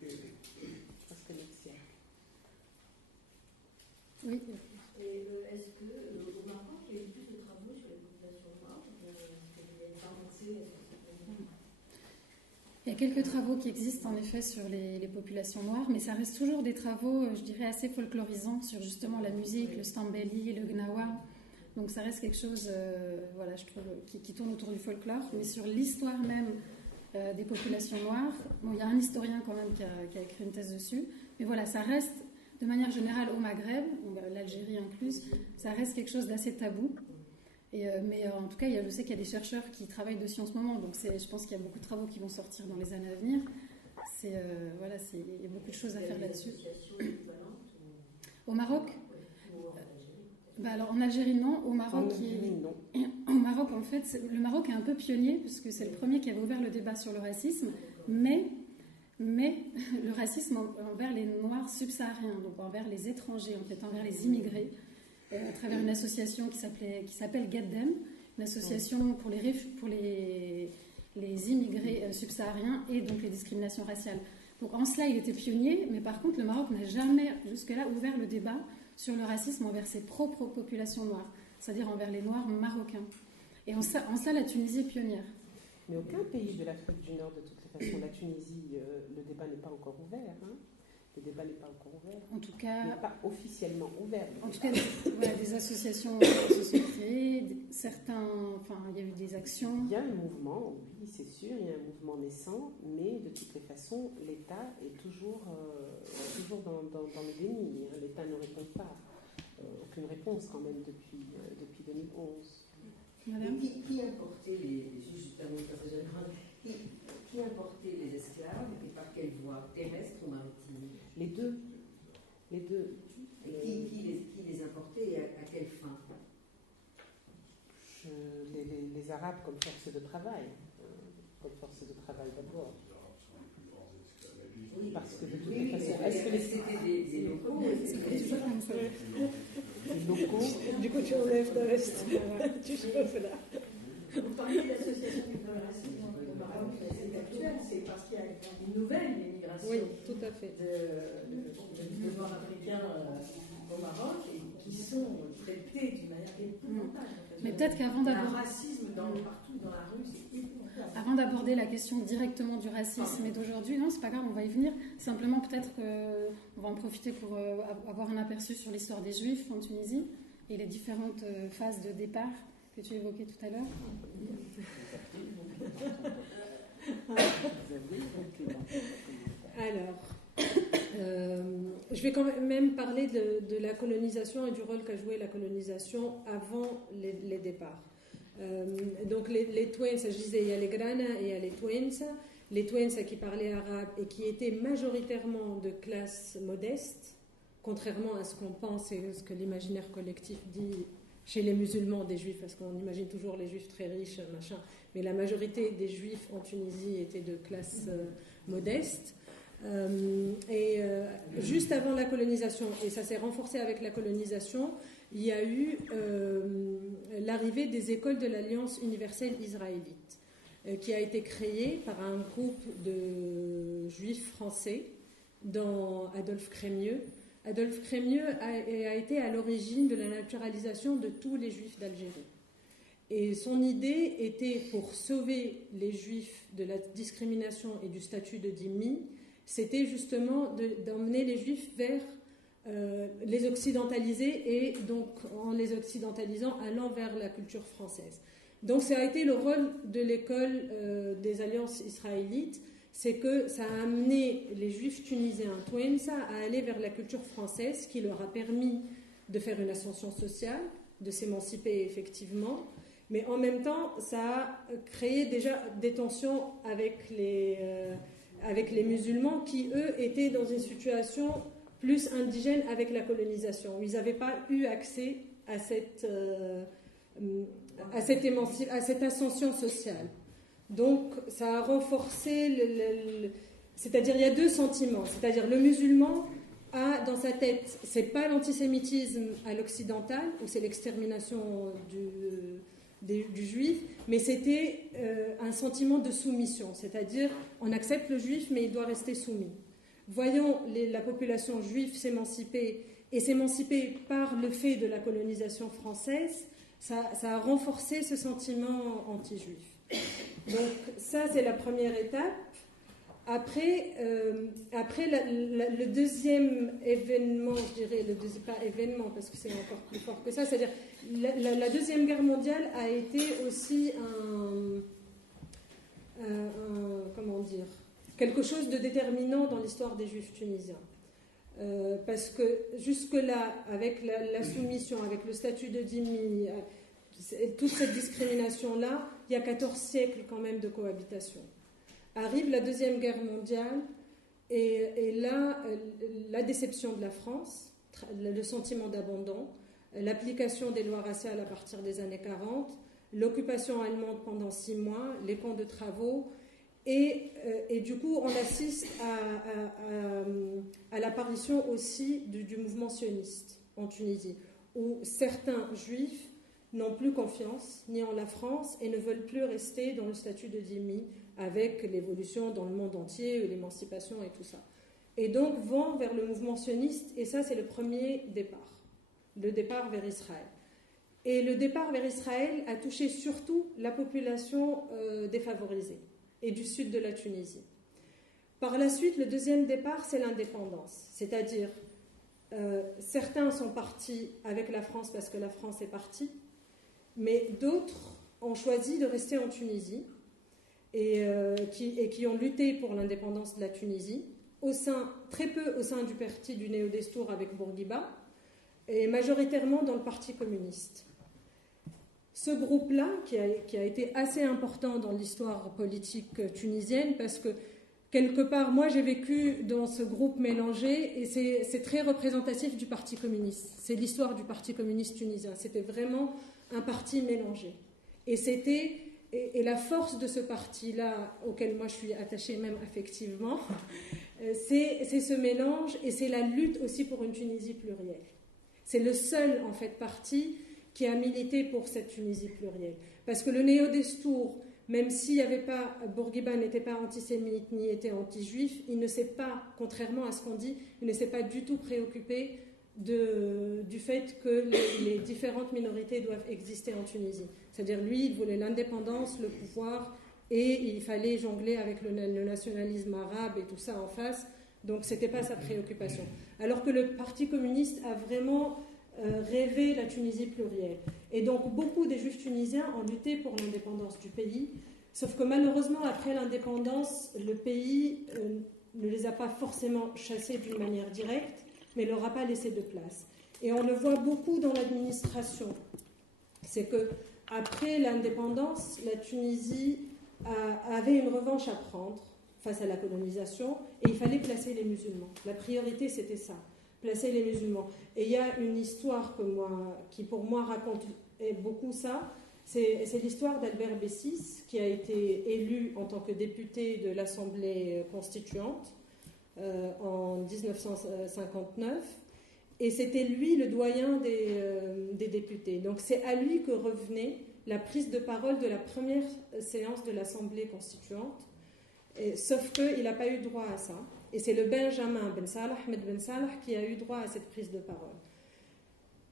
Presque 9 siècles. Oui. Et est-ce que au Maroc, il y a eu plus de travaux sur les populations noires? Il y a quelques travaux qui existent en effet sur les populations noires, mais ça reste toujours des travaux, je dirais, assez folklorisants sur justement la musique, le stambeli, le gnawa. Donc ça reste quelque chose, voilà, je trouve, qui tourne autour du folklore. Mais sur l'histoire même des populations noires, bon, il y a un historien quand même qui a écrit une thèse dessus. Mais voilà, ça reste, de manière générale, au Maghreb, l'Algérie incluse, ça reste quelque chose d'assez tabou. Mais en tout cas, je sais qu'il y a des chercheurs qui travaillent dessus en ce moment, donc je pense qu'il y a beaucoup de travaux qui vont sortir dans les années à venir. Il y a beaucoup de choses à faire là-dessus. Au Maroc alors en Algérie, non. Au Maroc, en fait, le Maroc est un peu pionnier, puisque c'est le premier qui avait ouvert le débat sur le racisme, mais le racisme envers les Noirs subsahariens, donc envers les étrangers, en fait, envers les immigrés, à travers une association qui s'appelle Get Them, une association pour les immigrés subsahariens et donc les discriminations raciales. Donc en cela, il était pionnier, mais par contre, le Maroc n'a jamais jusque-là ouvert le débat sur le racisme envers ses propres populations noires, c'est-à-dire envers les Noirs marocains. Et en ça, la Tunisie est pionnière. Mais aucun pays de l'Afrique du Nord, de toutes les façons, la Tunisie, le débat n'est pas encore ouvert. Le débat n'est pas encore ouvert. En tout cas, il n'est pas officiellement ouvert. En tout cas, des associations se sont créées, il y a eu des actions. Il y a un mouvement, oui, c'est sûr, il y a un mouvement naissant, mais de toutes les façons, l'État est toujours dans le déni. L'État ne répond pas. Aucune réponse quand même depuis 2011. Madame, qui importait qui importait les esclaves et par quelle voie? Terrestre ou maritime? Les deux. Et qui les importait et à quelle fin? Les Arabes comme force de travail. D'abord. Oui, parce que de toute façon, est-ce que c'était des locaux? Des locaux. Du coup, tu enlèves le reste. Tu chauffes là. Vous parlez de l'association du racisme au Maroc, c'est actuel, c'est parce qu'il y a une nouvelle immigration. Oui, tout à fait. De Noirs africains au Maroc et qui sont traités d'une manière épouvantable. Mais peut-être qu'avant d'aborder le racisme partout dans la rue, c'est épouvantable. Avant d'aborder la question directement du racisme et d'aujourd'hui, non, c'est pas grave, on va y venir. Simplement, peut-être qu'on va en profiter pour avoir un aperçu sur l'histoire des Juifs en Tunisie et les différentes phases de départ que tu évoquais tout à l'heure. Alors, je vais quand même parler de la colonisation et du rôle qu'a joué la colonisation avant les départs. Donc les Tuensa, je disais, il y a les Grana et il y a les Tuensa. Les Tuensa qui parlaient arabe et qui étaient majoritairement de classe modeste, contrairement à ce qu'on pense et ce que l'imaginaire collectif dit chez les musulmans des juifs, parce qu'on imagine toujours les juifs très riches, machin, mais la majorité des juifs en Tunisie étaient de classe modeste. Juste avant la colonisation, et ça s'est renforcé avec la colonisation, il y a eu l'arrivée des écoles de l'Alliance universelle israélite, qui a été créée par un groupe de juifs français dans Adolphe Crémieux. Adolphe Crémieux a été à l'origine de la naturalisation de tous les juifs d'Algérie. Et son idée était, pour sauver les juifs de la discrimination et du statut de dhimmi, c'était justement d'emmener les juifs vers les occidentaliser, et donc en les occidentalisant allant vers la culture française. Donc ça a été le rôle de l'école des alliances israélites, c'est que ça a amené les juifs tunisiens Tuensa à aller vers la culture française, ce qui leur a permis de faire une ascension sociale, de s'émanciper effectivement, mais en même temps ça a créé déjà des tensions avec les musulmans qui eux étaient dans une situation plus indigène avec la colonisation. Ils n'avaient pas eu accès à cette ascension sociale. Donc, ça a renforcé c'est-à-dire, il y a deux sentiments. C'est-à-dire, le musulman a dans sa tête, c'est pas l'antisémitisme à l'occidental, où c'est l'extermination du juif, mais c'était un sentiment de soumission. C'est-à-dire, on accepte le juif, mais il doit rester soumis. Voyons la population juive s'émanciper, et s'émanciper par le fait de la colonisation française, ça a renforcé ce sentiment anti-juif. Donc ça, c'est la première étape. Après le deuxième événement, je dirais, pas événement parce que c'est encore plus fort que ça, c'est-à-dire la Deuxième Guerre mondiale a été aussi comment dire, quelque chose de déterminant dans l'histoire des Juifs tunisiens. Parce que jusque-là, avec la soumission, avec le statut de dhimmi, toute cette discrimination-là, il y a 14 siècles quand même de cohabitation. Arrive la Deuxième Guerre mondiale, et là, la déception de la France, le sentiment d'abandon, l'application des lois raciales à partir des années 40, l'occupation allemande pendant 6 mois, les camps de travaux, et du coup, on assiste à l'apparition aussi du mouvement sioniste en Tunisie, où certains juifs n'ont plus confiance ni en la France et ne veulent plus rester dans le statut de dhimmi avec l'évolution dans le monde entier, l'émancipation et tout ça. Et donc vont vers le mouvement sioniste, et ça c'est le premier départ, le départ vers Israël. Et le départ vers Israël a touché surtout la population défavorisée et du sud de la Tunisie. Par la suite, le deuxième départ, c'est l'indépendance. C'est-à-dire, certains sont partis avec la France parce que la France est partie, mais d'autres ont choisi de rester en Tunisie et qui ont lutté pour l'indépendance de la Tunisie, très peu au sein du parti du Néo-Destour avec Bourguiba, et majoritairement dans le Parti communiste. Ce groupe-là, qui a été assez important dans l'histoire politique tunisienne, parce que quelque part, moi j'ai vécu dans ce groupe mélangé, et c'est très représentatif du Parti communiste. C'est l'histoire du Parti communiste tunisien. C'était vraiment un parti mélangé. Et la force de ce parti-là, auquel moi je suis attachée même affectivement, c'est ce mélange, et c'est la lutte aussi pour une Tunisie plurielle. C'est le seul, en fait, parti qui a milité pour cette Tunisie plurielle. Parce que le Néo-Destour, même s'il n'y avait pas, Bourguiba n'était pas antisémite ni était anti-juif, il ne s'est pas, contrairement à ce qu'on dit, il ne s'est pas du tout préoccupé du fait que les différentes minorités doivent exister en Tunisie. C'est-à-dire, lui, il voulait l'indépendance, le pouvoir, et il fallait jongler avec le nationalisme arabe et tout ça en face. Donc, ce n'était pas sa préoccupation. Alors que le Parti communiste a vraiment rêvé la Tunisie plurielle. Et donc, beaucoup des Juifs tunisiens ont lutté pour l'indépendance du pays, sauf que malheureusement, après l'indépendance, le pays ne les a pas forcément chassés d'une manière directe, mais ne leur a pas laissé de place. Et on le voit beaucoup dans l'administration. C'est que après l'indépendance, la Tunisie avait une revanche à prendre face à la colonisation et il fallait placer les musulmans. La priorité, c'était ça, placer les musulmans. Et il y a une histoire qui pour moi raconte beaucoup ça, c'est l'histoire d'Albert Bessis, qui a été élu en tant que député de l'Assemblée constituante en 1959. Et c'était lui le doyen des députés. Donc c'est à lui que revenait la prise de parole de la première séance de l'Assemblée constituante. Sauf qu'il n'a pas eu droit à ça. Et c'est le Benjamin Ben Salah, Ahmed Ben Salah, qui a eu droit à cette prise de parole.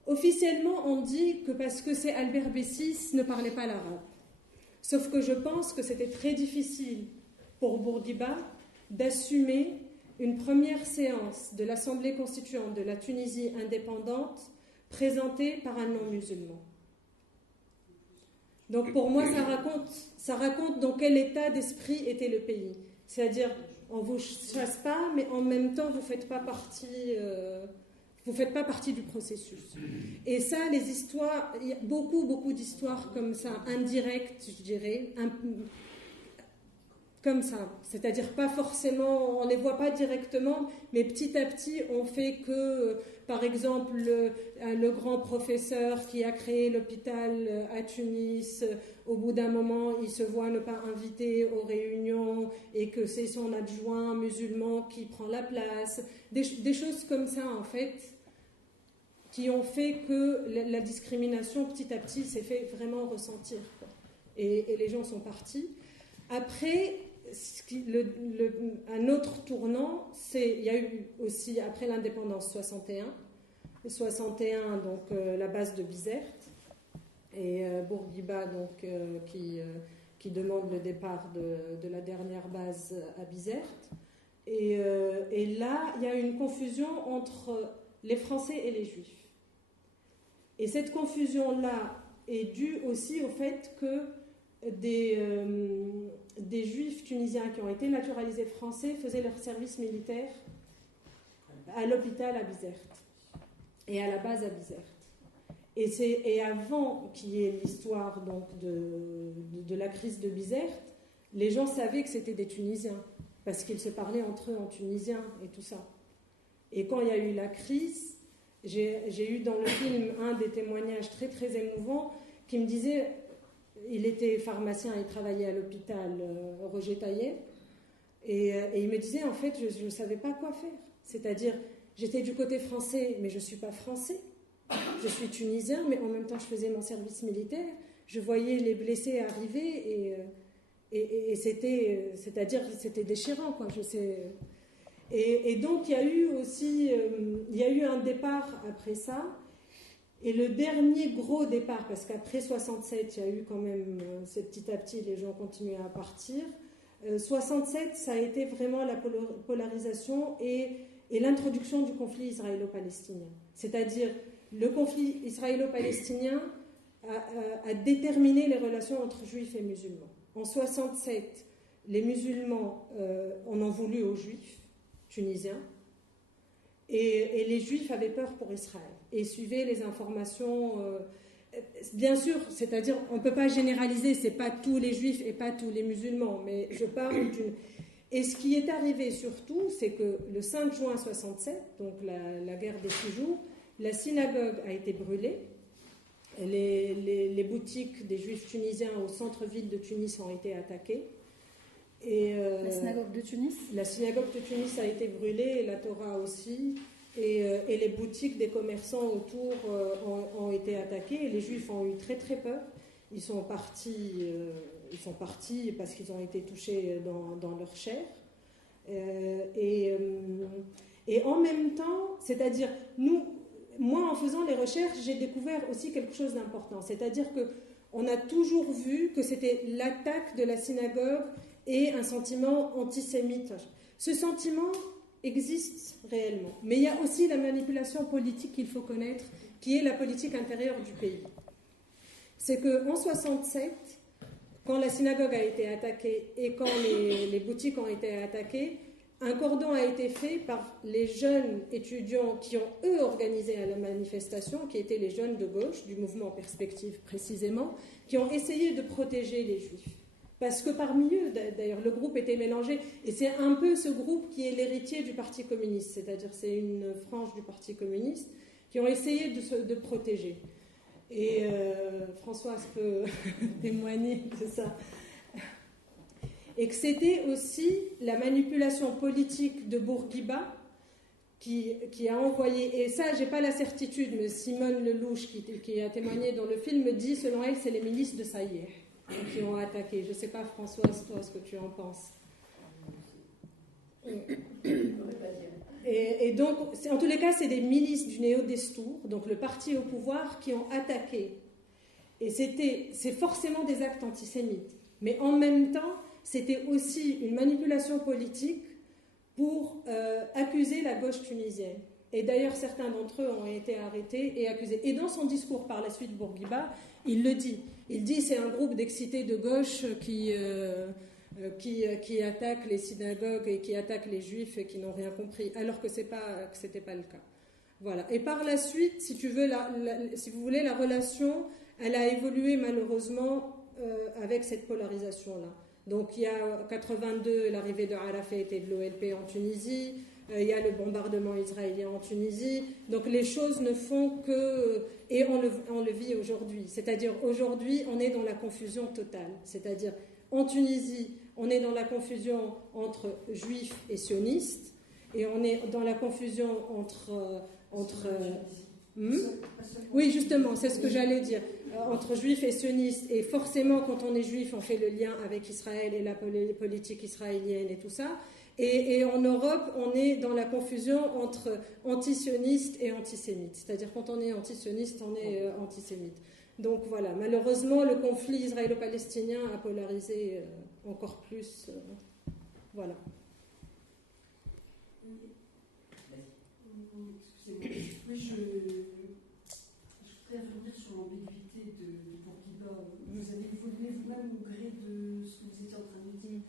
Officiellement, on dit que parce que c'est Albert Bessis ne parlait pas l'arabe. Sauf que je pense que c'était très difficile pour Bourguiba d'assumer une première séance de l'Assemblée constituante de la Tunisie indépendante présentée par un non-musulman. Donc pour moi, ça raconte dans quel état d'esprit était le pays. C'est-à-dire, on ne vous chasse pas, mais en même temps, vous ne faites pas partie du processus. Et ça, les histoires, il y a beaucoup d'histoires comme ça, indirectes, je dirais, comme ça. C'est-à-dire pas forcément, on ne les voit pas directement, mais petit à petit, on fait que, par exemple, le grand professeur qui a créé l'hôpital à Tunis, au bout d'un moment, il se voit ne pas invité aux réunions et que c'est son adjoint musulman qui prend la place. Des choses comme ça, en fait, qui ont fait que la discrimination, petit à petit, s'est fait vraiment ressentir, quoi. Et les gens sont partis. Après, un autre tournant, il y a eu aussi, après l'indépendance, 61, donc la base de Bizerte, et Bourguiba, donc, qui demande le départ de la dernière base à Bizerte. Et là, il y a une confusion entre les Français et les Juifs. Et cette confusion-là est due aussi au fait que des Juifs tunisiens qui ont été naturalisés français faisaient leur service militaire à l'hôpital à Bizerte et à la base à Bizerte. Et avant qu'il y ait l'histoire donc de la crise de Bizerte, les gens savaient que c'était des Tunisiens parce qu'ils se parlaient entre eux en tunisien et tout ça. Et quand il y a eu la crise, j'ai eu dans le film un des témoignages très très émouvants qui me disait, il était pharmacien, il travaillait à l'hôpital Roger Taillet, et il me disait en fait je ne savais pas quoi faire. C'est-à-dire j'étais du côté français, mais je ne suis pas français. Je suis tunisien, mais en même temps je faisais mon service militaire. Je voyais les blessés arriver et c'était déchirant, quoi. Et donc il y a eu aussi un départ après ça. Et le dernier gros départ, parce qu'après 67, il y a eu quand même, c'est petit à petit, les gens continuaient à partir. 67, ça a été vraiment la polarisation et l'introduction du conflit israélo-palestinien. C'est-à-dire, le conflit israélo-palestinien a déterminé les relations entre juifs et musulmans. En 67, les musulmans en ont voulu aux juifs tunisiens et les juifs avaient peur pour Israël et suivaient les informations. Bien sûr, c'est-à-dire, on ne peut pas généraliser, ce n'est pas tous les juifs et pas tous les musulmans, mais je parle d'une... Et ce qui est arrivé surtout, c'est que le 5 juin 67, donc la guerre des 6 jours, la synagogue a été brûlée, les boutiques des juifs tunisiens au centre-ville de Tunis ont été attaquées. Et, la synagogue de Tunis ? La synagogue de Tunis a été brûlée, et la Torah aussi. Et les boutiques des commerçants autour ont été attaquées et les Juifs ont eu très très peur. Ils sont partis parce qu'ils ont été touchés dans leur chair. Et en même temps, c'est-à-dire, moi en faisant les recherches, j'ai découvert aussi quelque chose d'important. C'est-à-dire qu'on a toujours vu que c'était l'attaque de la synagogue et un sentiment antisémite. Ce sentiment existe réellement. Mais il y a aussi la manipulation politique qu'il faut connaître, qui est la politique intérieure du pays. C'est qu'en 67, quand la synagogue a été attaquée et quand les boutiques ont été attaquées, un cordon a été fait par les jeunes étudiants qui ont, eux, organisé la manifestation, qui étaient les jeunes de gauche, du mouvement Perspective précisément, qui ont essayé de protéger les Juifs. Parce que parmi eux, d'ailleurs, le groupe était mélangé, et c'est un peu ce groupe qui est l'héritier du Parti communiste, c'est-à-dire c'est une frange du Parti communiste, qui ont essayé de protéger. Et Françoise peut témoigner de ça. Et que c'était aussi la manipulation politique de Bourguiba qui a envoyé, et ça, j'ai pas la certitude, mais Simone Lelouch, qui a témoigné dans le film, me dit, selon elle, c'est les milices de Saïr qui ont attaqué. Je ne sais pas, Françoise, toi, ce que tu en penses. Et donc, en tous les cas, c'est des milices du Néo-Destour, donc le parti au pouvoir, qui ont attaqué. Et c'est forcément des actes antisémites. Mais en même temps, c'était aussi une manipulation politique pour accuser la gauche tunisienne. Et d'ailleurs, certains d'entre eux ont été arrêtés et accusés. Et dans son discours par la suite, Bourguiba, il le dit. Il dit c'est un groupe d'excités de gauche qui attaque les synagogues et qui attaque les juifs et qui n'ont rien compris, alors que c'était pas le cas. Voilà. Et par la suite, si vous voulez, la relation, elle a évolué malheureusement avec cette polarisation-là. Donc il y a 82, l'arrivée de Arafat et de l'OLP en Tunisie, il y a le bombardement israélien en Tunisie, donc les choses ne font que... Et on le vit aujourd'hui, c'est-à-dire aujourd'hui on est dans la confusion totale, c'est-à-dire en Tunisie on est dans la confusion entre juifs et sionistes, et on est dans la confusion entre oui, justement, c'est ce que j'allais dire. Entre juifs et sionistes, et forcément, quand on est juif, on fait le lien avec Israël et la politique israélienne et tout ça. Et en Europe, on est dans la confusion entre antisionistes et antisémites. C'est-à-dire, quand on est antisioniste, on est antisémite. Donc voilà, malheureusement, le conflit israélo-palestinien a polarisé encore plus. Voilà. Oui, je voudrais revenir sur l'ambiguïté de Bourguiba. Vous avez évolué vous-même au gré de ce que vous étiez en train de dire,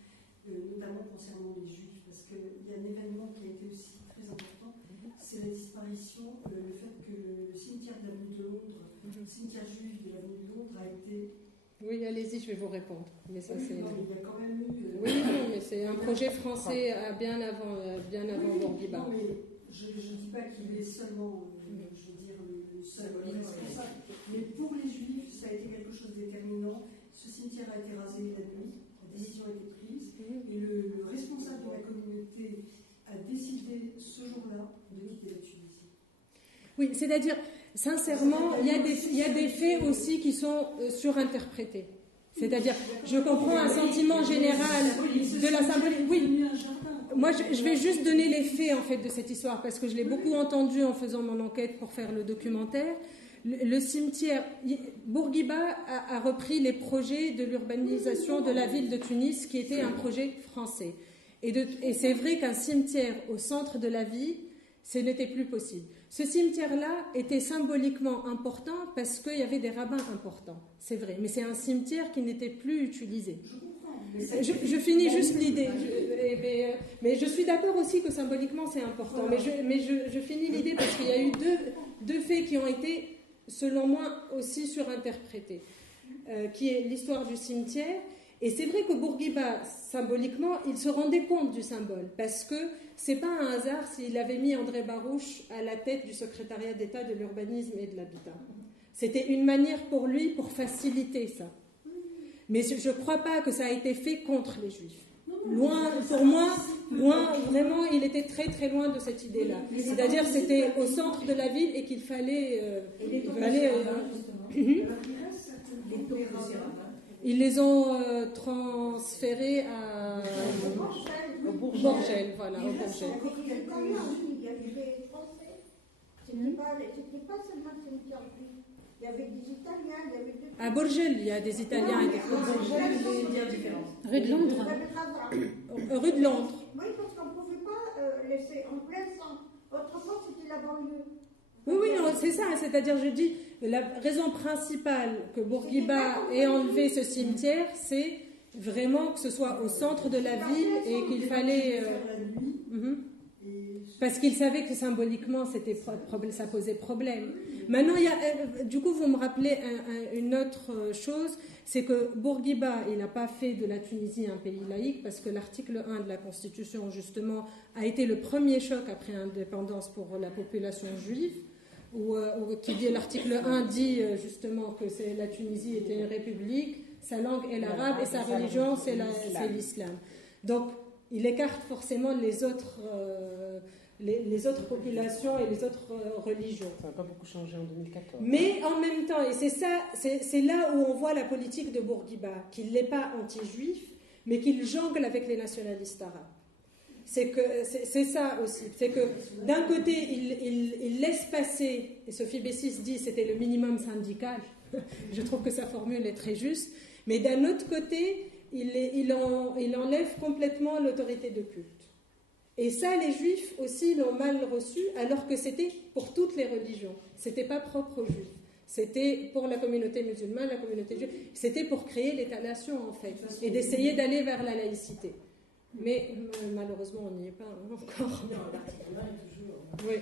notamment concernant les Juifs, parce qu'il y a un événement qui a été aussi très important, c'est la disparition, le fait que le cimetière de l'avenue de Londres, le cimetière juif de l'avenue de Londres a été... Oui, allez-y, je vais vous répondre. Mais ça, oui, c'est... non, il y a quand même eu... Oui, non, mais c'est un projet français bien avant Bourguiba. Non, mais je ne dis pas qu'il est seulement, je veux dire, le seul responsable. Mais pour les Juifs, ça a été quelque chose de déterminant. Ce cimetière a été rasé la nuit, la décision a été prise, et le responsable de la communauté a décidé ce jour-là de quitter la Tunisie. Oui, c'est-à-dire, sincèrement, il y a des faits aussi qui sont surinterprétés. C'est-à-dire, je comprends un sentiment général de la symbolique. Oui. Moi, je vais juste donner les faits en fait de cette histoire parce que je l'ai beaucoup entendu en faisant mon enquête pour faire le documentaire. Le cimetière, Bourguiba a repris les projets de l'urbanisation de la ville de Tunis, qui était un projet français. Et c'est vrai qu'un cimetière au centre de la ville, ce n'était plus possible. Ce cimetière-là était symboliquement important parce qu'il y avait des rabbins importants, c'est vrai. Mais c'est un cimetière qui n'était plus utilisé. Je finis juste l'idée. Mais je suis d'accord aussi que symboliquement c'est important. Mais je finis l'idée parce qu'il y a eu deux faits qui ont été, selon moi, aussi surinterprétés. Qui est l'histoire du cimetière. Et c'est vrai que Bourguiba, symboliquement, il se rendait compte du symbole. Parce que c'est pas un hasard s'il avait mis André Barouch à la tête du secrétariat d'État de l'urbanisme et de l'habitat. C'était une manière pour lui pour faciliter ça. Mais je ne crois pas que ça a été fait contre les Juifs. Loin, pour moi, vraiment, il était très très loin de cette idée-là. C'est-à-dire c'était au centre de la ville et qu'il fallait... Ils les ont transférés à Bourgel, voilà, au Bourgel. Il y avait des Italiens, il y avait à Bourgel, il y a des Italiens et des Français. Rue de Londres. Rue de Londres. Oui, parce qu'on ne pouvait pas laisser en plein centre. Autrefois, c'était la banlieue. Oui, non, c'est ça. C'est-à-dire, je dis, la raison principale que Bourguiba ait enlevé ce cimetière, c'est vraiment que ce soit au centre de la ville et qu'il fallait... Parce qu'ils savaient que symboliquement, ça posait problème. Maintenant, du coup, vous me rappelez une autre chose, c'est que Bourguiba, il n'a pas fait de la Tunisie un pays laïque, parce que l'article 1 de la Constitution, justement, a été le premier choc après l'indépendance pour la population juive, l'article 1 dit justement que la Tunisie était une république, sa langue est l'arabe et sa religion, c'est l'islam. Donc, il écarte forcément les autres populations et les autres religions. Ça n'a pas beaucoup changé en 2014. Mais en même temps, et c'est là où on voit la politique de Bourguiba, qu'il n'est pas anti-juif, mais qu'il jongle avec les nationalistes arabes. C'est ça aussi. C'est que d'un côté, il laisse passer, et Sophie Bessis dit c'était le minimum syndical, je trouve que sa formule est très juste, mais d'un autre côté, il enlève complètement l'autorité de culte. Et ça, les juifs aussi l'ont mal reçu, alors que c'était pour toutes les religions. C'était pas propre aux juifs. C'était pour la communauté musulmane, la communauté juive. C'était pour créer l'État-nation, en fait, et d'essayer d'aller vers la laïcité. Mais malheureusement, on n'y est pas encore. Oui.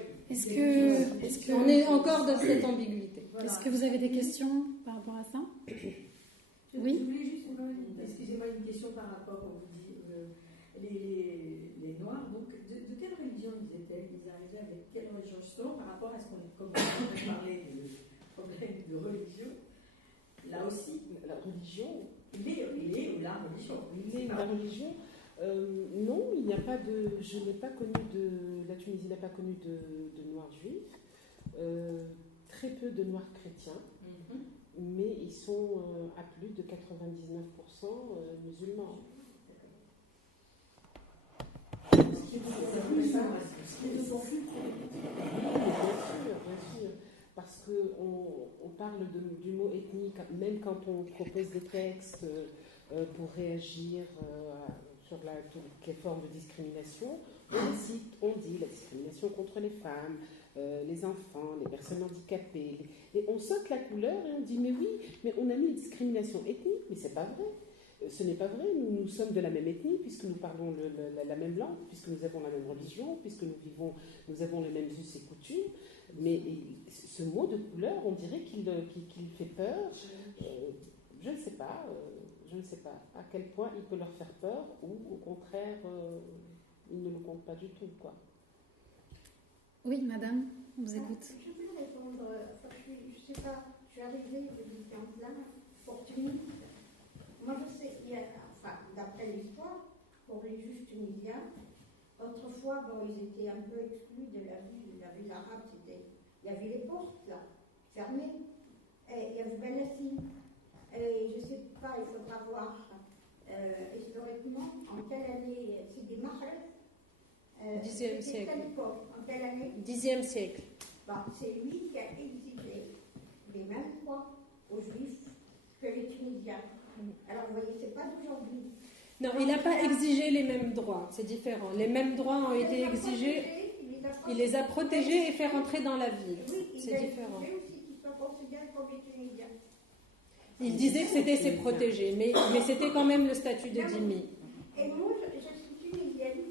On est encore dans cette ambiguïté. Est-ce que vous avez des questions par rapport à ça? Oui. Je voulais juste, excusez-moi, une question par rapport, on vous dit, les Noirs. Donc, de quelle religion ils étaient? Ils arrivaient avec quelle religion? Justement, par rapport à ce qu'on parlait de problème de religion, là aussi, la religion. Il est ou la religion? Il est la religion. Non, il n'y a pas de. Je n'ai pas connu de. La Tunisie n'a pas connu de noirs juifs. Très peu de noirs chrétiens. Mais ils sont à plus de 99% musulmans. Bien sûr. Parce qu'on parle du mot ethnique, même quand on propose des textes pour réagir sur toutes les formes de discrimination, on dit la discrimination contre les femmes, les enfants, les personnes handicapées, et on saute la couleur et on dit mais oui, mais on a mis une discrimination ethnique, mais c'est pas vrai. Ce n'est pas vrai, nous sommes de la même ethnie, puisque nous parlons la même langue, puisque nous avons la même religion, puisque nous avons les mêmes us et coutumes, mais ce mot de couleur, on dirait qu'il fait peur. Je ne sais pas à quel point il peut leur faire peur, ou au contraire, il ne le compte pas du tout, quoi. Oui, madame, on vous écoute. Je voulais répondre, je ne sais pas, je suis arrivée, j'étais en plein pour Tunis. Moi, je sais, d'après l'histoire, pour les juifs tunisiens, autrefois, ils étaient un peu exclus de la ville arabe. Il y avait les portes, là, fermées, et il y avait Benassine. Et je ne sais pas, il faudra voir historiquement en quelle année, c'est des Mahreb. 10e siècle. En quelle année? 10e siècle. C'est lui qui a exigé les mêmes droits aux Juifs que les Tunisiens. Alors vous voyez, c'est pas d'aujourd'hui. Non, il n'a pas exigé les mêmes droits, c'est différent. Les mêmes droits ont été exigés, il les a protégés et fait rentrer dans la ville. C'est différent. Il a exigé aussi qu'ils soient considérés comme les Tunisiens. Il disait que c'était ses protégés, mais c'était quand même le statut de dhimmi. Et moi, je suis tunisienne.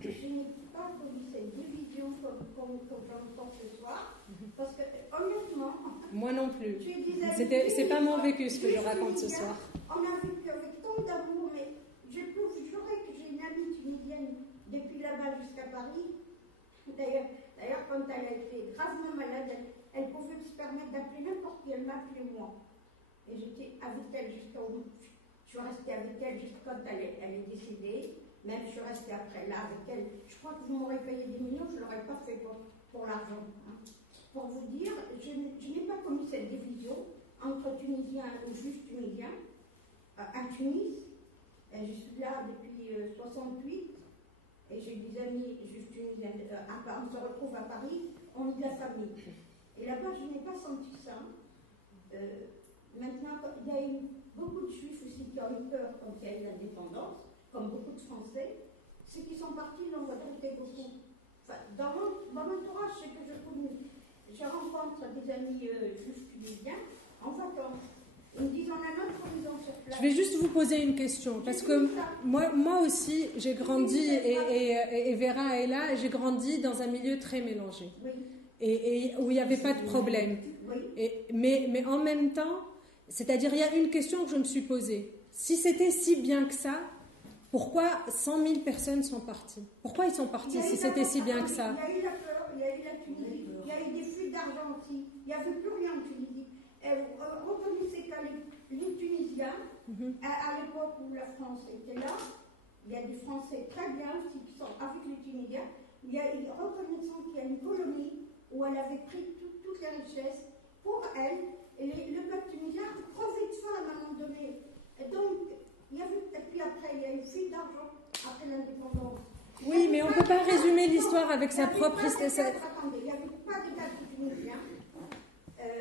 Je n'ai pas connu cette division comme j'entends ce soir, parce que honnêtement... Moi non plus. C'est pas mon vécu ce que je raconte ce soir. On a vécu avec tant d'amour, mais je peux vous jurer que j'ai une amie tunisienne depuis là-bas jusqu'à Paris. D'ailleurs, quand elle a été gravement malade, elle pouvait se permettre d'appeler n'importe qui, elle m'appelait moi. Et j'étais avec elle jusqu'au... Je suis restée avec elle jusqu'à quand elle est décédée. Même je suis restée après là avec elle. Je crois que vous m'aurez payé 10 millions, je ne l'aurais pas fait pour l'argent. Hein. Pour vous dire, je n'ai pas connu cette division entre Tunisiens ou Juifs tunisiens à Tunis. Je suis là depuis 68 et j'ai des amis Juifs tunisiens. On se retrouve à Paris, on est de la famille. Et là-bas, je n'ai pas senti ça. Maintenant, il y a eu beaucoup de Juifs aussi qui ont eu peur quand il y a eu l'indépendance, comme beaucoup de Français. Ceux qui sont partis l'ont regretté beaucoup. Enfin, dans mon entourage, ce que je rencontre des amis juifs tunisiens en vacances. Ils me disent on a notre maison sur place. Je vais juste vous poser une question, parce que moi aussi, j'ai grandi, et Vera est là, j'ai grandi dans un milieu très mélangé, et où il n'y avait pas de problème. Mais en même temps, c'est-à-dire, il y a une question que je me suis posée. Si c'était si bien que ça, pourquoi 100 000 personnes sont parties? Pourquoi ils sont partis si c'était si bien que ça? Il y a eu la peur, il y a eu la Tunisie, il y a eu des fuites d'argent aussi, il n'y avait plus rien en Tunisie. Reconnaissez que les Tunisiens, à l'époque où la France était là, il y a des Français très bien aussi qui sont avec les Tunisiens, reconnaissant qu'il y a une colonie où elle avait pris toutes les richesses pour elle, et le peuple tunisien crevait de faim à un moment donné. Et donc, et puis après, il y a eu fuite d'argent après l'indépendance. Oui, mais on ne peut pas résumer l'histoire avec sa propre histoire. Attendez, il n'y avait pas d'État tunisien.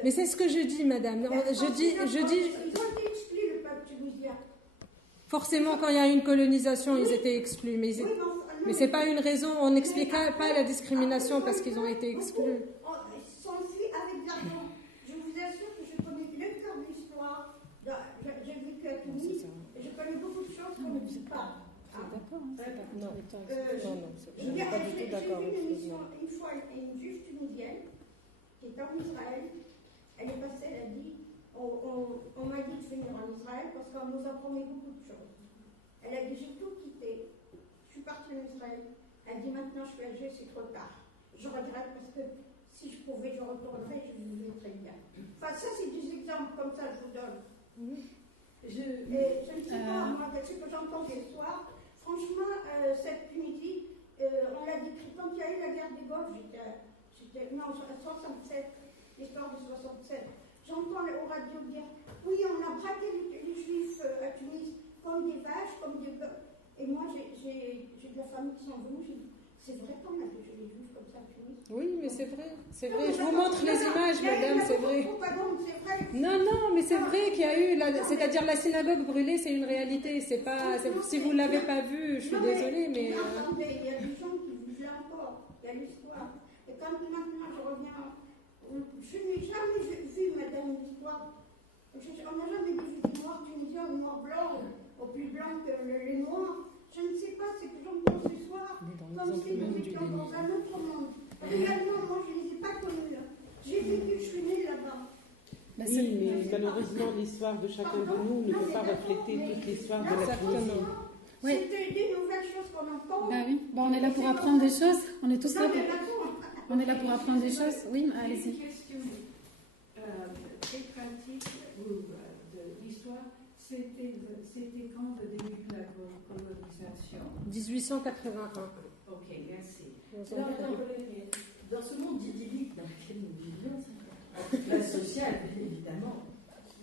Mais c'est ce que je dis, madame. Je dis. Ils ont été exclus, le peuple tunisien. Forcément, quand il y a une colonisation, ils étaient exclus. Mais ce n'est pas une raison. On n'explique pas la discrimination parce qu'ils ont été exclus. Ils sont fuis avec de l'argent. Je vous assure que je connais le cœur de l'histoire. J'ai vécu à Tunis et je connais beaucoup de choses qu'on ne dit pas. D'accord. Non, j'ai vu une émission une fois, une juge tunisienne qui est en Israël. Elle est passée, elle a dit, on m'a dit de venir en Israël parce qu'on nous a promis beaucoup de choses. Elle a dit, j'ai tout quitté, je suis partie en Israël. Elle dit, maintenant je suis à Alger, c'est trop tard. Je regrette parce que si je pouvais, je retournerais, je vivrais très bien. Enfin, ça, c'est des exemples comme ça, je vous donne. Je ne sais pas, moi, ce que j'entends des soirs, franchement, cette Tunisie, on l'a décrit quand il y a eu la guerre des Golfe, non, 67, l'histoire de 67. J'entends au radio dire, oui, on a braqué les Juifs à Tunis comme des vaches, comme des bœufs. Et moi, j'ai de la famille qui sont venus, j'ai dit, c'est vrai qu'on a tué les Juifs comme ça à Tunis? Oui, mais c'est vrai. C'est vrai. Je vous montre les images, madame, c'est vrai. Non, mais c'est vrai qu'il y a eu, c'est-à-dire la synagogue brûlée, c'est une réalité. C'est pas, si vous ne l'avez pas vue, je suis désolée, mais... Attendez, il y a des gens qui vivent là encore, il y a l'histoire. Et quand maintenant je reviens, je n'ai jamais vu, madame, l'histoire. On n'a jamais vu des noirs tunisiens ou noirs blancs, au plus blancs que les noirs. Je ne sais pas, c'est que j'entends ce soir, comme si nous étions dans un autre monde. Réellement, moi, je ne les ai pas connus là. J'ai vécu, je suis née là-bas. Oui, mais malheureusement, l'histoire de chacun de nous ne peut pas refléter toute l'histoire de la Tunisie. Oui. C'était des nouvelles choses qu'on entend. Bah oui, on est là pour apprendre des choses. On est tous là pour... On est là pour apprendre des choses. Oui, allez-y. Une question très pratique de l'histoire. C'était quand le début de la colonisation? 1881. Ok, merci. Dans ce monde idyllique dans lequel nous vivons, en classe sociale, bien évidemment,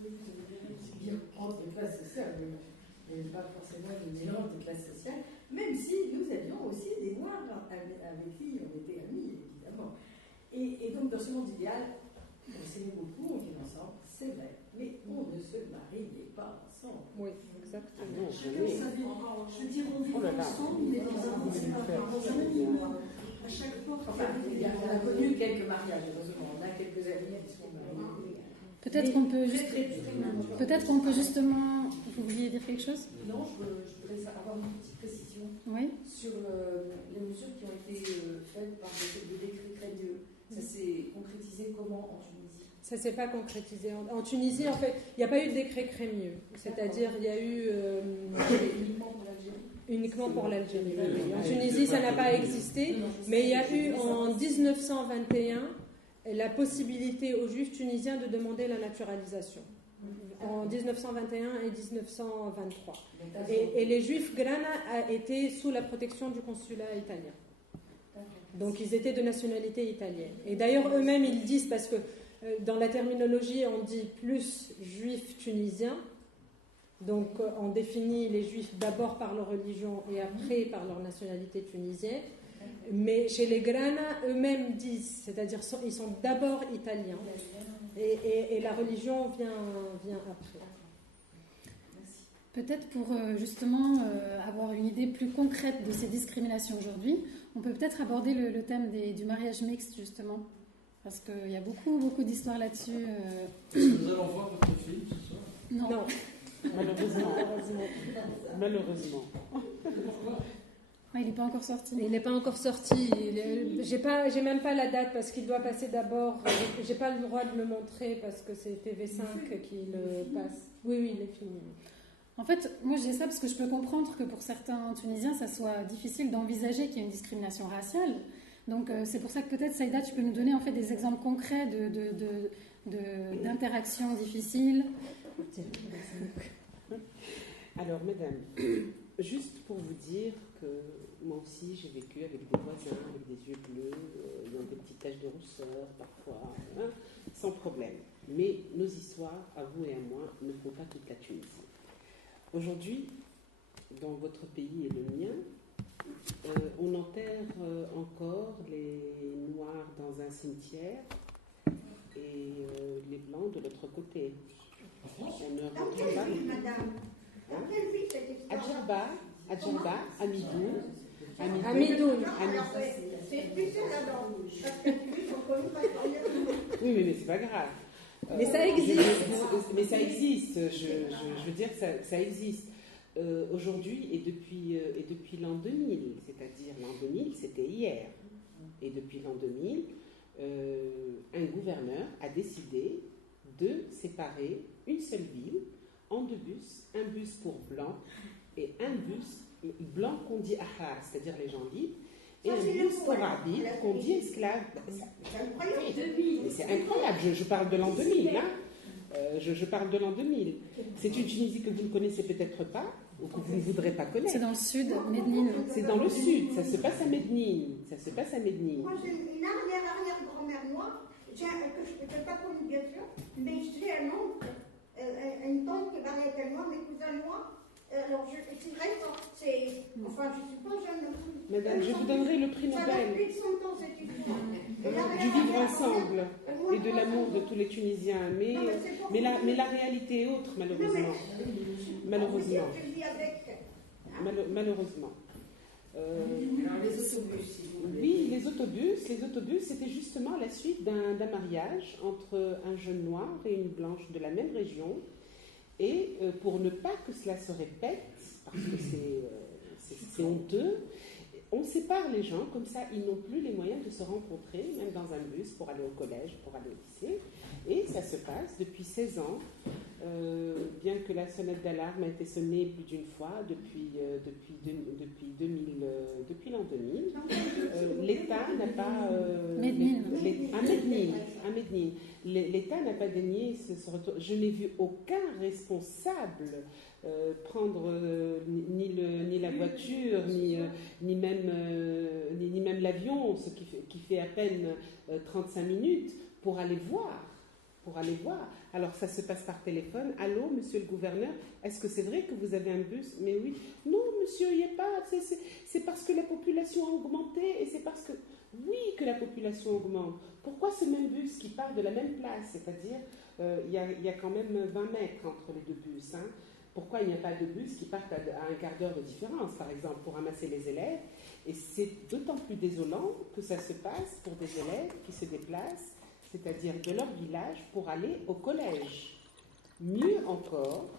c'est bien entre classes sociales, mais pas forcément une mélange de classes sociales, même si nous avions aussi des Noirs avec qui on était amis, évidemment. Et donc, dans ce monde idéal, on s'aimait beaucoup, on vivait ensemble, c'est vrai, mais on ne se mariait pas ensemble. Oui, exactement. Je veux dire, on vit ensemble, mais dans un monde à chaque fois. Enfin, on a connu quelques mariages, heureusement. On a quelques amis qui sont mariés. Peut-être qu'on peut juste... Peut-être qu'on peut justement... Vous vouliez dire quelque chose? Non, je voudrais avoir une petite précision sur les mesures qui ont été faites par le décret Crémieux. Ça s'est concrétisé comment en Tunisie? Ça ne s'est pas concrétisé. En Tunisie, en fait, il n'y a pas eu de décret Crémieux. C'est-à-dire, il y a eu... Uniquement pour l'Algérie? Uniquement pour l'Algérie. Oui. En Tunisie, ça n'a pas existé, mais il y a eu en 1921 la possibilité aux Juifs tunisiens de demander la naturalisation. En 1921 et 1923. Et les Juifs Grana étaient sous la protection du consulat italien. Donc ils étaient de nationalité italienne. Et d'ailleurs, eux-mêmes, ils disent, parce que dans la terminologie, on dit plus Juifs tunisiens. Donc on définit les Juifs d'abord par leur religion et après par leur nationalité tunisienne. Mais chez les Grana, eux-mêmes disent, c'est-à-dire ils sont d'abord italiens et la religion vient après. Peut-être pour justement avoir une idée plus concrète de ces discriminations aujourd'hui, on peut peut-être aborder le thème du mariage mixte justement, parce qu'il y a beaucoup d'histoires là-dessus. Est-ce que nous allons voir votre film ce soir? Non. Malheureusement. Il n'est pas encore sorti. Il n'est pas encore sorti. J'ai même pas la date parce qu'il doit passer d'abord. J'ai pas le droit de le montrer parce que c'est TV5 qui le passe. Oui, il est fini. En fait, moi je dis ça parce que je peux comprendre que pour certains Tunisiens, ça soit difficile d'envisager qu'il y ait une discrimination raciale. Donc c'est pour ça que peut-être, Saïda, tu peux nous donner en fait des exemples concrets d'interactions difficiles. Alors, mesdames, juste pour vous dire que moi aussi j'ai vécu avec des voisins, avec des yeux bleus, dans des petites taches de rousseur parfois, hein, sans problème. Mais nos histoires, à vous et à moi, ne font pas toute la Tunisie. Aujourd'hui, dans votre pays et le mien, on enterre encore les Noirs dans un cimetière et les Blancs de l'autre côté. On ne retrouve pas. Madame, dans quelle ville cette histoire? À Djerba, à Midoun. C'est spécial là-dedans. Parce que ils sont connus par les... Oui, mais c'est pas grave. Mais ça existe. Mais ça existe. Je veux dire que ça existe. Aujourd'hui et depuis l'an 2000, c'est-à-dire l'an 2000, c'était hier. Et depuis l'an 2000, un gouverneur a décidé de séparer une seule ville en deux bus, un bus pour blancs et un bus blanc qu'on dit ahrar, c'est-à-dire les gens libres, et un bus pour arabes qu'on dit esclaves. C'est incroyable. Mais c'est incroyable, je parle de l'an 2000, hein. Je parle de l'an 2000. C'est une Tunisie que vous ne connaissez peut-être pas, ou que vous ne voudrez pas connaître. C'est dans le sud, Mednine. C'est dans le sud, ça se passe à Mednine. Moi, j'ai une arrière-grand-mère noire, que je n'ai pas connue bien sûr, mais j'ai un oncle, une tante qui parlait avec moi, mes cousins noirs. Alors, c'est vrai, enfin, je ne suis pas jeune. Madame, je vous donnerai le prix Ça Nobel. date plus de 100 ans, cette histoire. Du vivre ensemble et de l'amour de tous les Tunisiens. Mais la réalité est autre, malheureusement. Malheureusement. Malheureusement. Alors, les autobus, si vous voulez. Oui, les autobus, c'était justement la suite d'un mariage entre un jeune noir et une blanche de la même région. Et pour ne pas que cela se répète, parce que c'est honteux, on sépare les gens, comme ça ils n'ont plus les moyens de se rencontrer, même dans un bus, pour aller au collège, pour aller au lycée. Et ça se passe depuis 16 ans, bien que la sonnette d'alarme a été sonnée plus d'une fois depuis l'an 2000. L'État n'a pas... à Mednine. L'État n'a pas daigné ce retour. Je n'ai vu aucun responsable prendre ni la voiture, ni même l'avion, ce qui fait à peine 35 minutes, pour aller voir. Alors ça se passe par téléphone. Allô, monsieur le gouverneur, est-ce que c'est vrai que vous avez un bus? Mais oui. Non, monsieur, il n'y a pas. C'est parce que la population a augmenté et c'est parce que, oui, que la population augmente. Pourquoi ce même bus qui part de la même place? C'est-à-dire, il y a quand même 20 mètres entre les deux bus. Hein. Pourquoi il n'y a pas de bus qui partent à un quart d'heure de différence, par exemple, pour ramasser les élèves? Et c'est d'autant plus désolant que ça se passe pour des élèves qui se déplacent, c'est-à-dire de leur village, pour aller au collège. Mieux encore,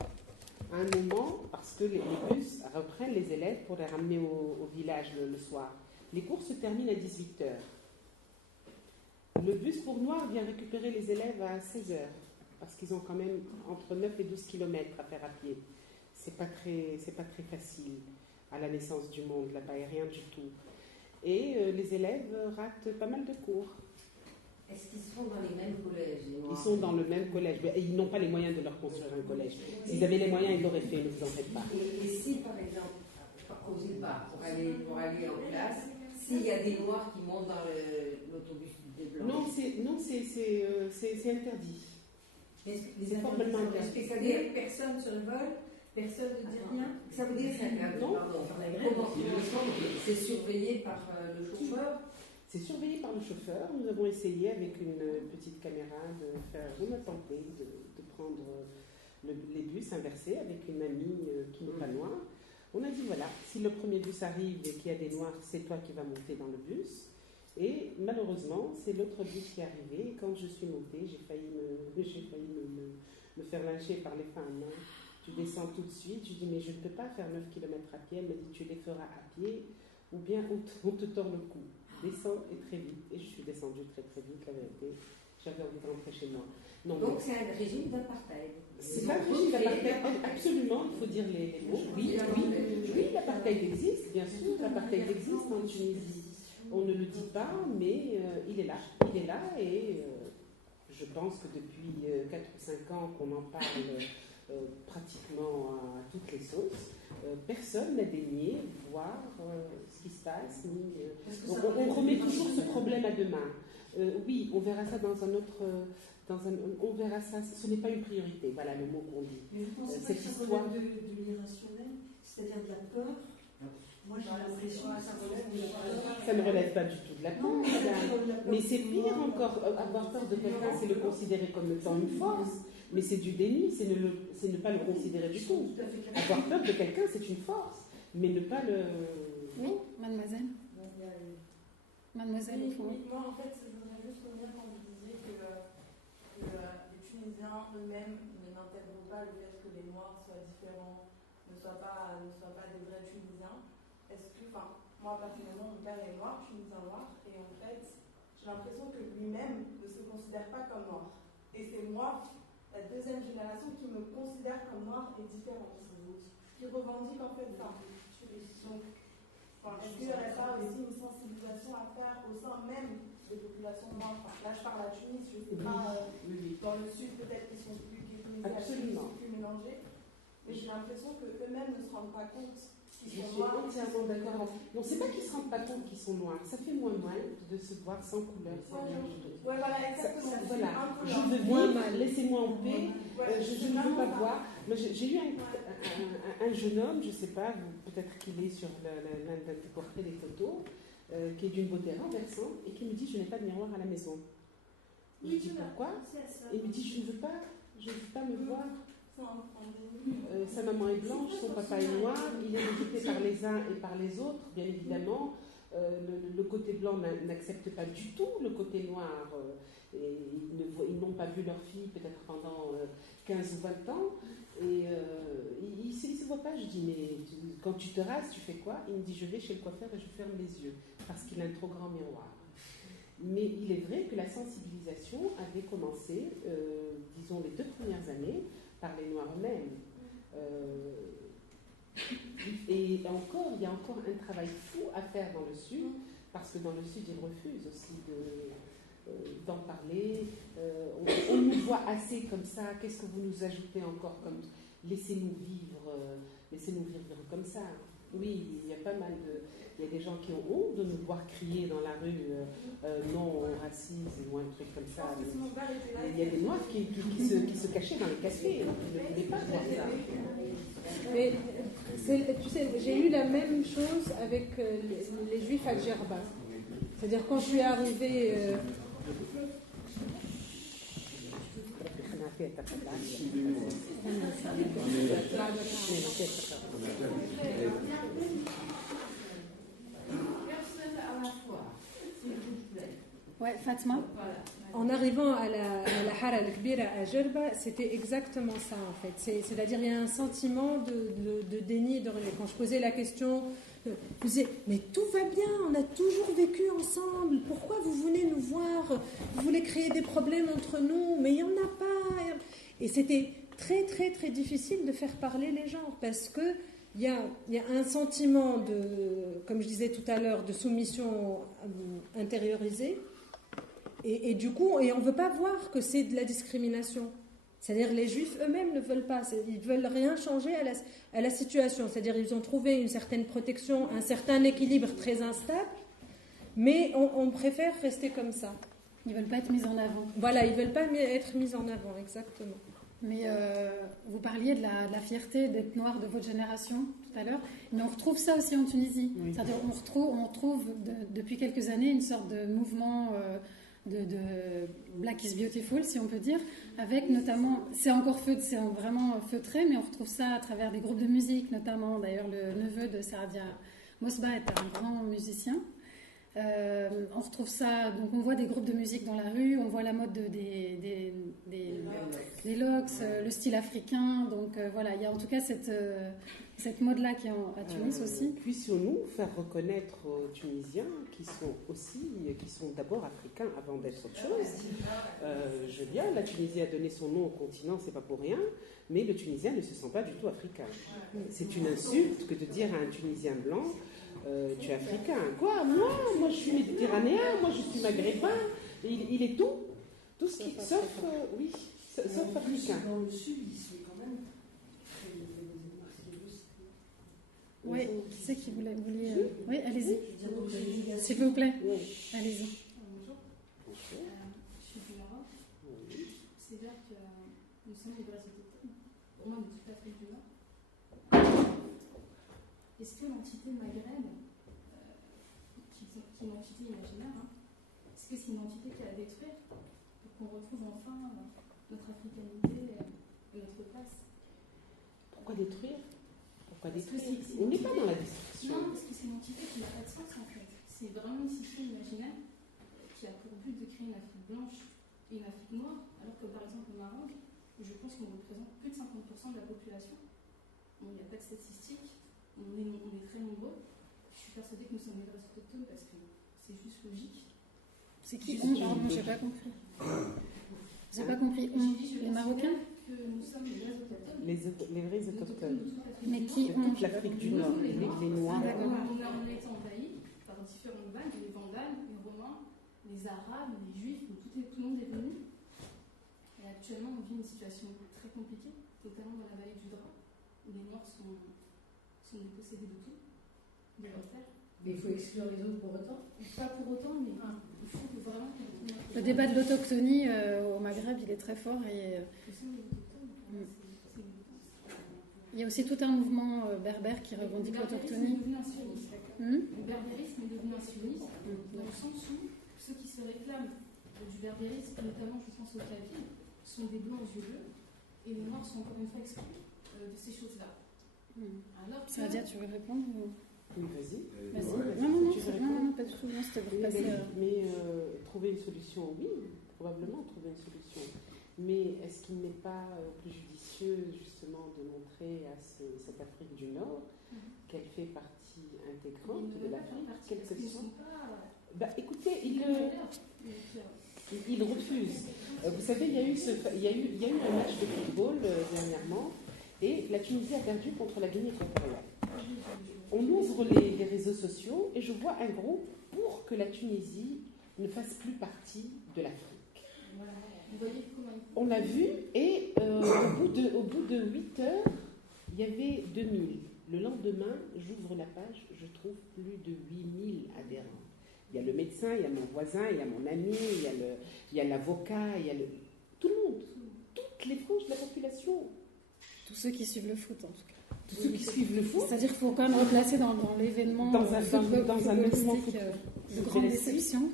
à un moment, parce que les bus reprennent les élèves pour les ramener au village le soir. Les cours se terminent à 18h. Le bus pour noirs vient récupérer les élèves à 16h, parce qu'ils ont quand même entre 9 et 12 km à faire à pied. C'est pas très facile à la naissance du monde, là-bas, il n'y a rien du tout. Et les élèves ratent pas mal de cours. Est-ce qu'ils sont dans les mêmes collèges? Ils sont dans le même collège, mais ils n'ont pas les moyens de leur construire un collège. S'ils avaient les moyens, ils l'auraient fait, ne vous en faites pas. Et si, par exemple, pour aller en classe, s'il y a des noirs qui montent dans l'autobus des blancs? Non, c'est interdit. C'est formellement interdit. C'est-à-dire personne sur le vol, personne ne dit rien. Ça veut dire que comment c'est surveillé par le chauffeur? C'est surveillé par le chauffeur. Nous avons essayé avec une petite caméra on a tenté de prendre les bus inversés avec une amie qui n'est pas noire. On a dit voilà, si le premier bus arrive et qu'il y a des noirs, c'est toi qui vas monter dans le bus. Et malheureusement, c'est l'autre bus qui est arrivé. Et quand je suis montée, j'ai failli me faire lyncher par les femmes. Hein. Tu descends tout de suite. Je dis, mais je ne peux pas faire 9 km à pied. Elle me dit, tu les feras à pied ou bien on te tord le cou. Descends et très vite. Et je suis descendue très très vite, la vérité. J'avais envie de rentrer chez moi. Non, donc c'est un régime d'apartheid. C'est pas un régime d'apartheid, absolument, il faut dire les mots. Oui, l'apartheid existe, bien sûr, l'apartheid existe en Tunisie. On ne le dit pas, mais il est là. Il est là et je pense que depuis 4 ou 5 ans qu'on en parle pratiquement à toutes les sauces, personne n'a daigné voir ce qui se passe. On remet toujours ce problème à demain. Oui, on verra ça dans un autre... on verra ça, ce n'est pas une priorité, voilà le mot qu'on dit. Mais vous pensez cette que ça histoire relève de l'irrationnel, c'est-à-dire de la peur? Moi j'ai l'impression que ça relève de la peur. Ça ne relève pas du tout de la peur, mais c'est pire encore. Avoir peur de quelqu'un, c'est le considérer comme étant une force, mais c'est du déni, c'est ne pas le considérer du tout. Avoir peur de quelqu'un, c'est une force, mais ne pas le... Oui, mademoiselle. Mademoiselle, oui, moi en fait, je voudrais juste revenir quand vous disiez que les Tunisiens eux-mêmes n'intègrent pas le fait que les Noirs soient différents, ne soient pas des vrais Tunisiens. Est-ce que, moi personnellement, mon père est noir, tunisien noir, et en fait, j'ai l'impression que lui-même ne se considère pas comme noir. Et c'est moi, la deuxième génération, qui me considère comme noir et différente, qui revendique en fait ça. Donc, est-ce qu'il n'y aurait pas aussi une sensibilisation à faire au sein même des populations noires? Là, je parle à Tunis, je ne sais pas, dans le sud, peut-être qu'ils sont plus qu'ils sont plus mélangés. Mais j'ai l'impression qu'eux-mêmes ne se rendent pas compte qu'ils sont noirs. Je suis entièrement d'accord. Non, c'est pas qu'ils ne se rendent pas compte qu'ils sont noirs. Ça fait moins mal de se voir sans couleur. Ouais, voilà, exactement. Voilà. Je veux vivre, laissez-moi en paix. Je ne veux pas voir. J'ai eu un jeune homme, je ne sais pas, peut-être qu'il est sur l'un des portraits des photos, qui est d'une beauté renversante et qui me dit, je n'ai pas de miroir à la maison. Je lui dis, pourquoi? Il me dit, je ne veux pas me voir. Sa maman est blanche, son papa est noir, il est rejeté par les uns et par les autres, bien évidemment. Le côté blanc n'accepte pas du tout le côté noir. Et ils n'ont pas vu leur fille peut-être pendant 15 ou 20 ans. Et il ne se voit pas. Je dis, mais quand tu te rases, tu fais quoi? Il me dit, je vais chez le coiffeur et je ferme les yeux parce qu'il a un trop grand miroir. Mais il est vrai que la sensibilisation avait commencé, disons, les 2 premières années par les Noirs eux-mêmes. Et il y a encore un travail fou à faire dans le Sud, parce que dans le Sud, ils refusent aussi d'en parler. On nous voit assez comme ça. Qu'est-ce que vous nous ajoutez encore comme laissez-nous vivre comme ça. Oui, il y a pas mal de... Il y a des gens qui ont honte de nous voir crier dans la rue non au racisme ou un truc comme ça. Il y a des Noirs qui se cachaient dans les cafés, qui ne voulaient pas voir ça. Mais tu sais, j'ai eu la même chose avec les Juifs à Djerba. C'est-à-dire quand je suis arrivée... Ouais, Fatma. En arrivant à la Hara al-Kbira à Djerba, c'était exactement ça en fait. C'est-à-dire il y a un sentiment de déni. Quand je posais la question, je disais, mais tout va bien, on a toujours vécu ensemble, pourquoi vous venez nous voir? Vous voulez créer des problèmes entre nous, mais il n'y en a pas. Et c'était très très très difficile de faire parler les gens parce que il y a un sentiment comme je disais tout à l'heure, de soumission intériorisée. Et du coup, on ne veut pas voir que c'est de la discrimination. C'est-à-dire les Juifs eux-mêmes ne veulent pas. Ils ne veulent rien changer à la situation. C'est-à-dire ils ont trouvé une certaine protection, un certain équilibre très instable, mais on préfère rester comme ça. Ils ne veulent pas être mis en avant. Voilà, ils ne veulent pas être mis en avant, exactement. Mais vous parliez de la fierté d'être noir de votre génération tout à l'heure, mais on retrouve ça aussi en Tunisie. Oui. C'est-à-dire on retrouve depuis quelques années une sorte de mouvement de Black is Beautiful, si on peut dire, avec notamment, c'est vraiment feutré, mais on retrouve ça à travers des groupes de musique, notamment d'ailleurs le neveu de Saadia Mosba est un grand musicien. On retrouve ça, donc on voit des groupes de musique dans la rue, on voit la mode des locks, le style africain. Donc voilà, il y a en tout cas cette mode-là qui est à Tunis aussi. Puissions-nous faire reconnaître aux Tunisiens qui sont d'abord africains avant d'être autre chose. Je veux bien, la Tunisie a donné son nom au continent, c'est pas pour rien, mais le Tunisien ne se sent pas du tout africain. C'est une insulte que de dire à un Tunisien blanc tu es africain. Quoi? Moi je suis méditerranéen, moi je suis maghrébin. Il est tout ce qui. Sauf africain. Dans le sud, il se fait quand même. Oui, qui c'est qui voulait. Oui, allez-y. S'il vous plaît. Allez-y. Bonjour. Je suis du Maroc. C'est vrai que nous sommes des vrais autochtones, au moins de toute l'Afrique du Nord. Est-ce que l'entité Maghreb, qui est une entité imaginaire, est-ce que c'est une entité qui a à détruire pour qu'on retrouve enfin notre africanité et notre place? Pourquoi détruire? On n'est pas dans la destruction. Non, parce que c'est une entité qui n'a pas de sens en fait. C'est vraiment une système imaginaire qui a pour but de créer une Afrique blanche et une Afrique noire, alors que par exemple au Maroc, je pense qu'on représente plus de 50% de la population. Bon, il n'y a pas de statistiques. On est très nombreux. Je suis persuadée que nous sommes les vrais autochtones parce que c'est juste logique. C'est qui on? Pardon, j'ai pas compris. J'ai pas compris. Les Marocains? Que nous sommes les vrais autochtones. Les vrais autochtones. Mais qui ont? Toute l'Afrique du Nord, les Noirs. On a été envahis par différentes vagues, les Vandales, les Romains, les Arabes, les Juifs, tout le monde est venu. Et actuellement, on vit une situation très compliquée, notamment dans la vallée du Drap, où les Noirs sont dépossédés de tout, de leur terre. Mais il faut exclure les autres pour autant? Pas pour autant, mais il faut vraiment qu'on retrouve notre... Le débat de l'autochtonie au Maghreb, il est très fort. Et, il y a aussi tout un mouvement berbère qui revendique l'autochtonie. Le berbérisme est devenu un sionisme, dans le sens où ceux qui se réclament du berbérisme, notamment je pense aux Kabyles, sont des blancs aux yeux bleus, et les noirs sont encore une fois exclus de ces choses-là. Ça veut dire, tu veux répondre ou... Oui, vas-y. Non, pas du tout. Non, c'était pour passer. Mais trouver une solution, oui, probablement trouver une solution. Mais est-ce qu'il n'est pas plus judicieux, justement, de montrer à cette Afrique du Nord qu'elle fait partie intégrante de l'Afrique, quelle que soit. Écoutez, il refuse. Vous savez, il y a eu un match de football dernièrement, et la Tunisie a perdu contre la Guinée équatoriale. On ouvre les réseaux sociaux et je vois un groupe pour que la Tunisie ne fasse plus partie de l'Afrique. On l'a vu et au bout de 8 heures, il y avait 2000. Le lendemain, j'ouvre la page, je trouve plus de 8000 adhérents. Il y a le médecin, il y a mon voisin, il y a mon ami, il y a l'avocat, il y a tout le monde, toutes les franges de la population. Tous ceux qui suivent le foot, en tout cas. Tous ceux qui suivent le foot. C'est-à-dire qu'il faut quand même replacer dans l'événement dans un mouvement de grande déception.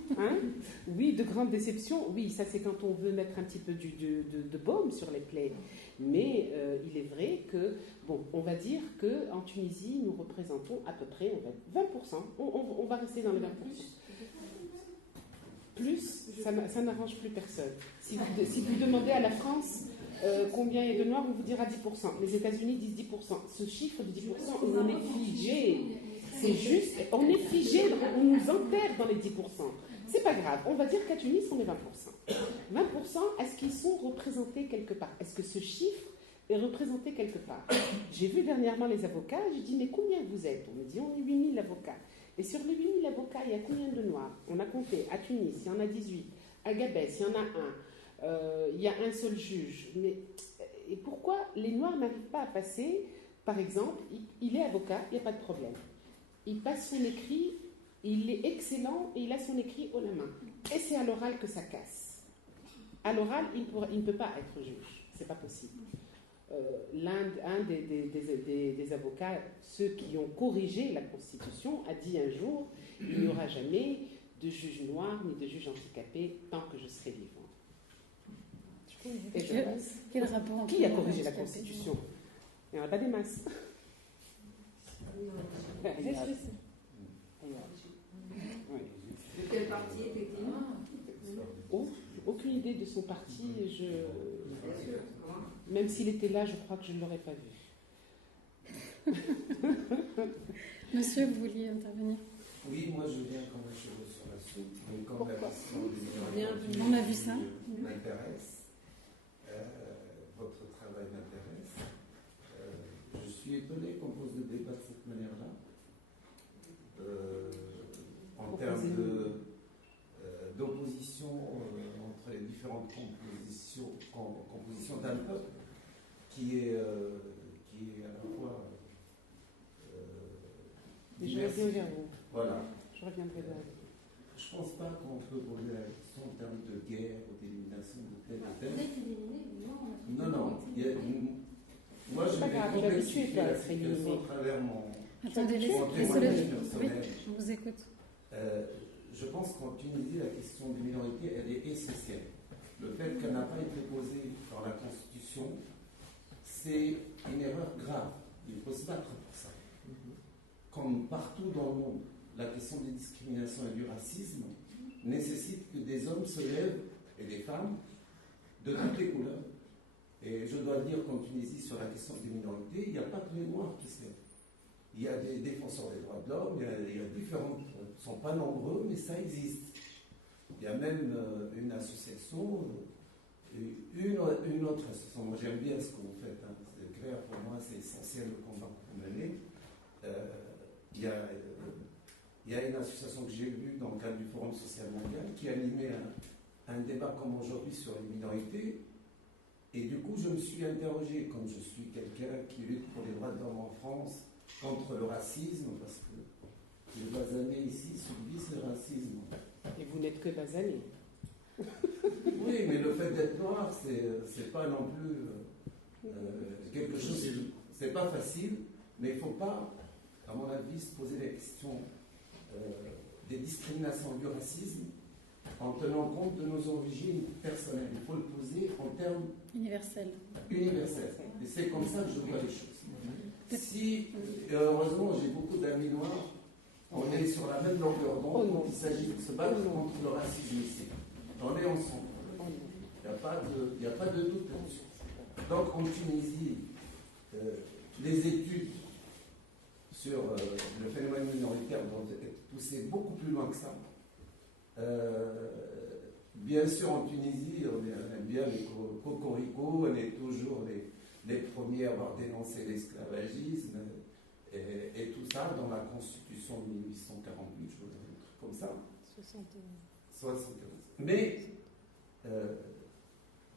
Oui, de grande déception. Oui, ça c'est quand on veut mettre un petit peu de baume sur les plaies. Mais il est vrai que, on va dire qu'en Tunisie, nous représentons à peu près 20%. On va rester dans les 20%. Plus, ça n'arrange plus personne. Si vous demandez à la France combien il y a de Noirs, on vous dira 10%. Les États-Unis disent 10%. Ce chiffre de 10%, on est figé. C'est juste, on est figé, on nous enterre dans les 10%. C'est pas grave, on va dire qu'à Tunis, on est 20%. 20%, est-ce qu'ils sont représentés quelque part? Est-ce que ce chiffre est représenté quelque part? J'ai vu dernièrement les avocats, j'ai dit, mais combien vous êtes? On me dit, on est 8000 avocats. Et sur les 8000 avocats, il y a combien de Noirs? On a compté, à Tunis, il y en a 18. À Gabès, il y en a un. Il y a un seul juge. Mais et pourquoi les Noirs n'arrivent pas à passer? Par exemple, il est avocat, il n'y a pas de problème. Il passe son écrit, il est excellent et il a son écrit haut la main. Et c'est à l'oral que ça casse. À l'oral, il ne peut pas être juge. C'est pas possible. Un des avocats, ceux qui ont corrigé la Constitution, a dit un jour, il n'y aura jamais de juge noir ni de juge handicapé tant que je serai vivant. Quel rapport? Qui a corrigé la Constitution? Il n'y en a pas des masses. aucune idée de son parti. Même s'il était là, je crois que je ne l'aurais pas vu. Monsieur, vous vouliez intervenir? Oui, moi je viens comme un cheveu sur la soupe. Donc, quand la question des on a vu ça. m'intéresse, votre travail m'intéresse. Je suis étonné qu'on pose le débat de cette manière-là. En termes d'opposition entre les différentes compositions d'un peuple qui est à la fois je reviens vers vous. Voilà. Je reviendrai vers vous. Je ne pense pas qu'on peut poser la question en termes de guerre ou d'élimination de tel ou tel. Non. Moi, je vais complexifier la situation à travers mon témoignage personnel. Je vous écoute. Je pense qu'en Tunisie, la question des minorités, elle est essentielle. Le fait qu'elle n'a pas été posée dans la Constitution, c'est une erreur grave. Il faut se battre pour ça. Comme partout dans le monde, la question des discriminations et du racisme nécessite que des hommes se lèvent, et des femmes, de toutes les couleurs. Et je dois dire qu'en Tunisie, sur la question des minorités, il n'y a pas que les Noirs qui se lèvent. Il y a des défenseurs des droits de l'homme, il y a différents, ils ne sont pas nombreux, mais ça existe. Il y a même une association, une autre association. Moi, j'aime bien ce que vous faites. Hein. C'est clair, pour moi, c'est essentiel le combat que vous menez. Il y a une association que j'ai vue dans le cadre du Forum social mondial qui animait un débat comme aujourd'hui sur les minorités. Et du coup, je me suis interrogé, comme je suis quelqu'un qui lutte pour les droits de l'homme en France, contre le racisme, parce que les basanés ici subissent le racisme. Et vous n'êtes que basané. Oui, mais le fait d'être noir, c'est pas non plus quelque chose. C'est pas facile, mais il ne faut pas, à mon avis, se poser la question des discriminations, du racisme, en tenant compte de nos origines personnelles. Il faut le poser en termes universels. Et c'est comme ça que je vois les choses. Si, heureusement, j'ai beaucoup d'amis noirs, on est sur la même longueur d'onde quand il s'agit de se battre contre le racisme ici. On est ensemble. Il n'y a pas de doute là-dessus. Donc en Tunisie, les études sur le phénomène minoritaire doivent être poussées beaucoup plus loin que ça. Bien sûr, en Tunisie, on aime bien les cocoricots, on est toujours les premiers à avoir dénoncé l'esclavagisme et tout ça dans la Constitution de 1848, je voudrais un truc comme ça. 71. Mais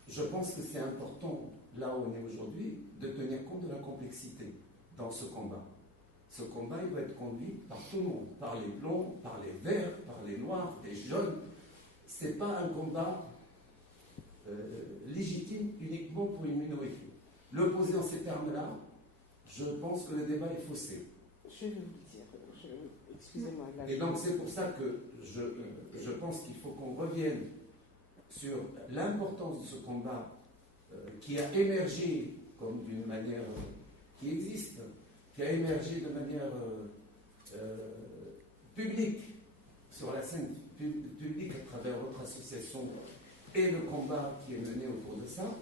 je pense que c'est important, là où on est aujourd'hui, de tenir compte de la complexité dans ce combat. Ce combat, il doit être conduit par tout le monde, par les blonds, par les verts, par les noirs, les jeunes. Ce n'est pas un combat légitime uniquement pour une minorité. Le poser en ces termes-là, je pense que le débat est faussé. Je vais vous dire, excusez-moi. Et donc c'est pour ça que je pense qu'il faut qu'on revienne sur l'importance de ce combat qui a émergé comme d'une manière qui existe, qui a émergé de manière publique sur la scène publique à travers votre association et le combat qui est mené autour de ça.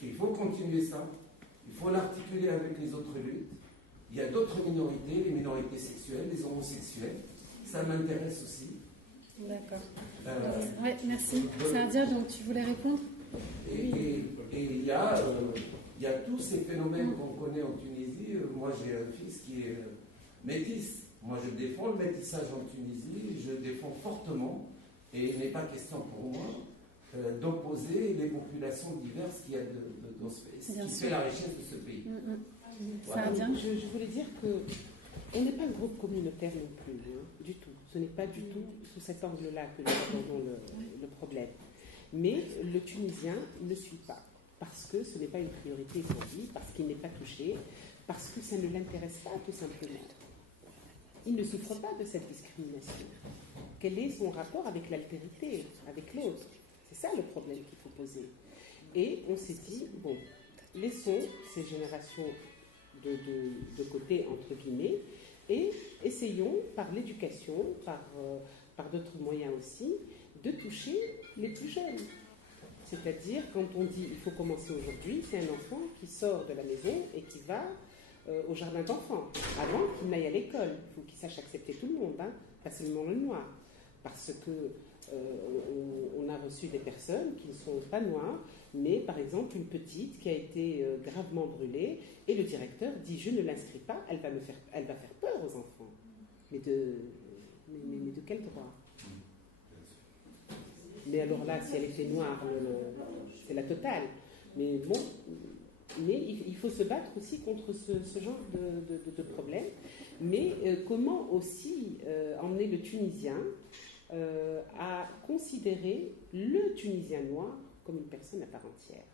Il faut continuer ça, il faut l'articuler avec les autres luttes. Il y a d'autres minorités, les minorités sexuelles, les homosexuels, ça m'intéresse aussi. D'accord. Oui, merci. Sadia, donc tu voulais répondre? Et il y a tous ces phénomènes qu'on connaît en Tunisie. Moi, j'ai un fils qui est métis. Moi, je défends le métissage en Tunisie, je défends fortement, et il n'est pas question pour moi d'opposer les populations diverses qu'il y a dans ce pays, ce qui fait la richesse de ce pays. Voilà. Je voulais dire qu'on n'est pas un groupe communautaire non plus, hein, du tout. Ce n'est pas du tout sous cet angle-là que nous abordons le problème. Mais le Tunisien ne suit pas, parce que ce n'est pas une priorité pour lui, parce qu'il n'est pas touché, parce que ça ne l'intéresse pas, tout simplement. Il ne souffre pas de cette discrimination. Quel est son rapport avec l'altérité, avec l'autre? C'est ça le problème qu'il faut poser. Et on s'est dit, bon, laissons ces générations de côté, entre guillemets, et essayons, par l'éducation, par d'autres moyens aussi, de toucher les plus jeunes. C'est-à-dire, quand on dit il faut commencer aujourd'hui, c'est un enfant qui sort de la maison et qui va au jardin d'enfants, avant qu'il n'aille à l'école. Il faut qu'il sache accepter tout le monde, hein, pas seulement le noir. Parce que on a reçu des personnes qui ne sont pas noires, mais par exemple une petite qui a été gravement brûlée, et le directeur dit je ne l'inscris pas, elle va faire peur aux enfants. Mais de quel droit? Mais alors là, si elle était noire, c'est la totale. Mais bon, il faut se battre aussi contre ce genre de problème. Mais comment aussi emmener le Tunisien à considérer le Tunisien noir comme une personne à part entière?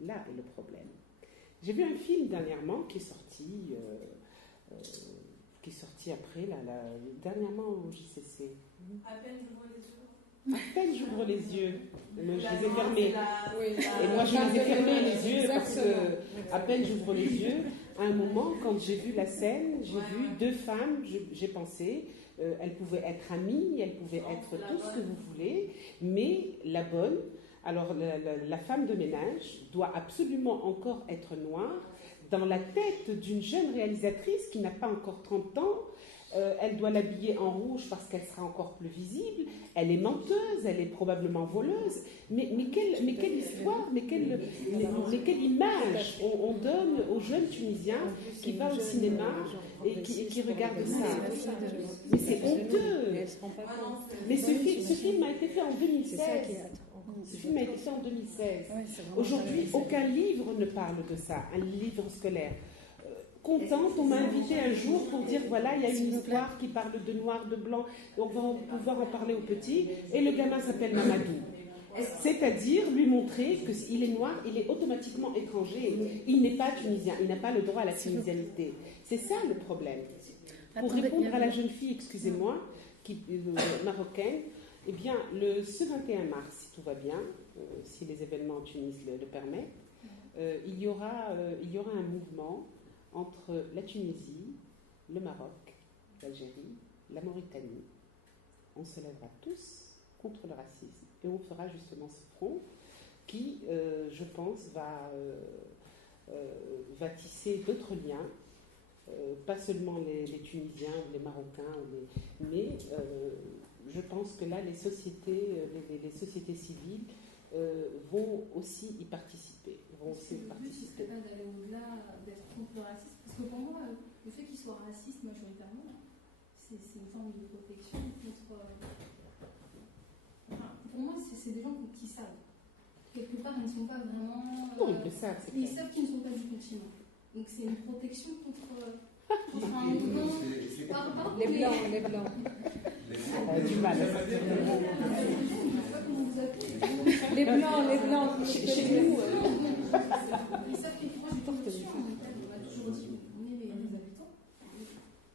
Là est le problème. J'ai vu un film dernièrement qui est sorti après, dernièrement au JCC. À peine j'ouvre les yeux. À peine j'ouvre les yeux. Moi, je les ai fermés. Et moi, je les ai fermés les yeux parce que, à peine j'ouvre les yeux, à un moment, quand j'ai vu la scène, j'ai vu deux femmes, j'ai pensé, elles pouvaient être amies, elles pouvaient être tout ce que vous voulez, mais la bonne, alors la femme de ménage doit absolument encore être noire. Dans la tête d'une jeune réalisatrice qui n'a pas encore 30 ans, elle doit l'habiller en rouge parce qu'elle sera encore plus visible. Elle est menteuse, elle est probablement voleuse. Mais quelle histoire, mais quelle image on donne aux jeunes Tunisiens qui va au cinéma et qui regardent ça. Mais c'est honteux. Mais ce film a été fait en 2016. Ce film a été fait en 2016. Aujourd'hui, aucun livre ne parle de ça, un livre scolaire. Contente, on m'a invité un jour pour dire voilà, il y a une histoire qui parle de noir, de blanc, on va pouvoir en parler aux petits, et le gamin s'appelle Mamadou. C'est-à-dire lui montrer qu'il est noir, il est automatiquement étranger, il n'est pas tunisien, il n'a pas le droit à la tunisianité. C'est ça le problème. Pour répondre à la jeune fille, excusez-moi, marocaine, eh bien, ce 21 mars, si tout va bien, si les événements en Tunis le permettent, il y aura un mouvement entre la Tunisie, le Maroc, l'Algérie, la Mauritanie. On se lèvera tous contre le racisme et on fera justement ce front qui, je pense, va tisser d'autres liens, pas seulement les Tunisiens ou les Marocains, mais je pense que là, les sociétés civiles vont aussi y participer. Le but, ce serait pas d'aller au-delà d'être contre le racisme, parce que pour moi, le fait qu'ils soient racistes majoritairement, c'est une forme de protection contre. Enfin, pour moi, c'est des gens qui savent. Quelque part, ils ne sont pas vraiment. Non, ils le savent. Ils savent qu'ils ne sont pas du continent. Donc c'est une protection contre un mouvement. Les blancs. Du mal. Les blancs. Chez nous. Ils savent qu'ils font une protection. On m'a toujours dit on est les habitants.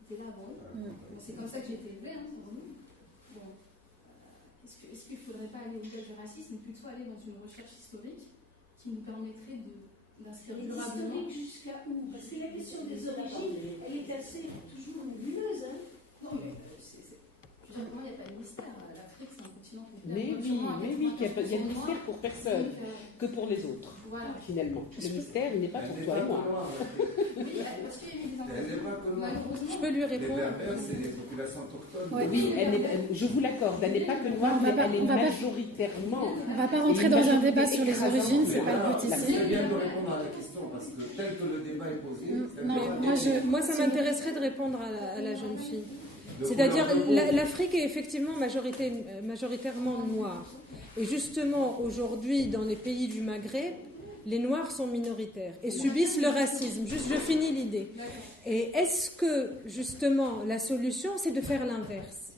C'était là avant eux. C'est comme ça que j'ai été élevée, hein, pour nous. Bon. Est-ce qu'il ne faudrait pas aller au-delà du racisme, mais plutôt aller dans une recherche historique qui nous permettrait d'inscrire durablement. Historique jusqu'à où? Parce que la question des origines, elle est assez toujours nébuleuse. Hein. Non, mais pour moi, il n'y a pas de mystère. L'Afrique, c'est un continent complet. Mais oui, il y a de mystère pour personne, que pour les autres, voilà. Finalement. Le mystère, il n'est pas pour toi et moi. Oui, parce qu'il y a eu des Elle n'est pas que noire. Je peux lui répondre. Les Berbères, c'est les populations autochtones. Oui, je vous l'accorde, elle n'est pas que noire, mais elle est majoritairement. On ne va pas rentrer dans un débat sur les origines, c'est pas le but ici. C'est bien de répondre à la question, parce que tel que le débat est posé. Moi, ça m'intéresserait de répondre à la jeune fille. C'est-à-dire, l'Afrique est effectivement majoritairement noire. Et justement, aujourd'hui, dans les pays du Maghreb, les Noirs sont minoritaires et subissent le racisme. Juste, je finis l'idée. Et est-ce que, justement, la solution, c'est de faire l'inverse?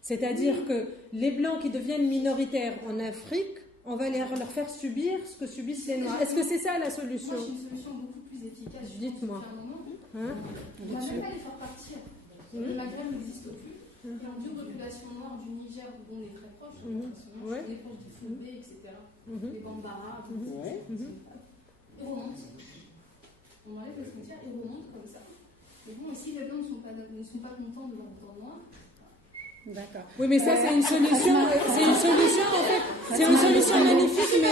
C'est-à-dire que les Blancs qui deviennent minoritaires en Afrique, on va leur faire subir ce que subissent les Noirs. Est-ce que c'est ça la solution? Moi, j'ai une solution beaucoup plus efficace. Dites-moi. On ne va même pas les faire partir. Le Maghreb n'existe plus. Il y a deux populations noires du Niger, dont on est très proche, on est proche des Fulbé, etc. Les Bambara, ils remontent. On enlève les frontières, ils remontent comme ça. Et bon, si les Blancs ne sont pas contents de leur temps noir, D'accord. Oui, mais ça, c'est une solution en fait. C'est une solution magnifique,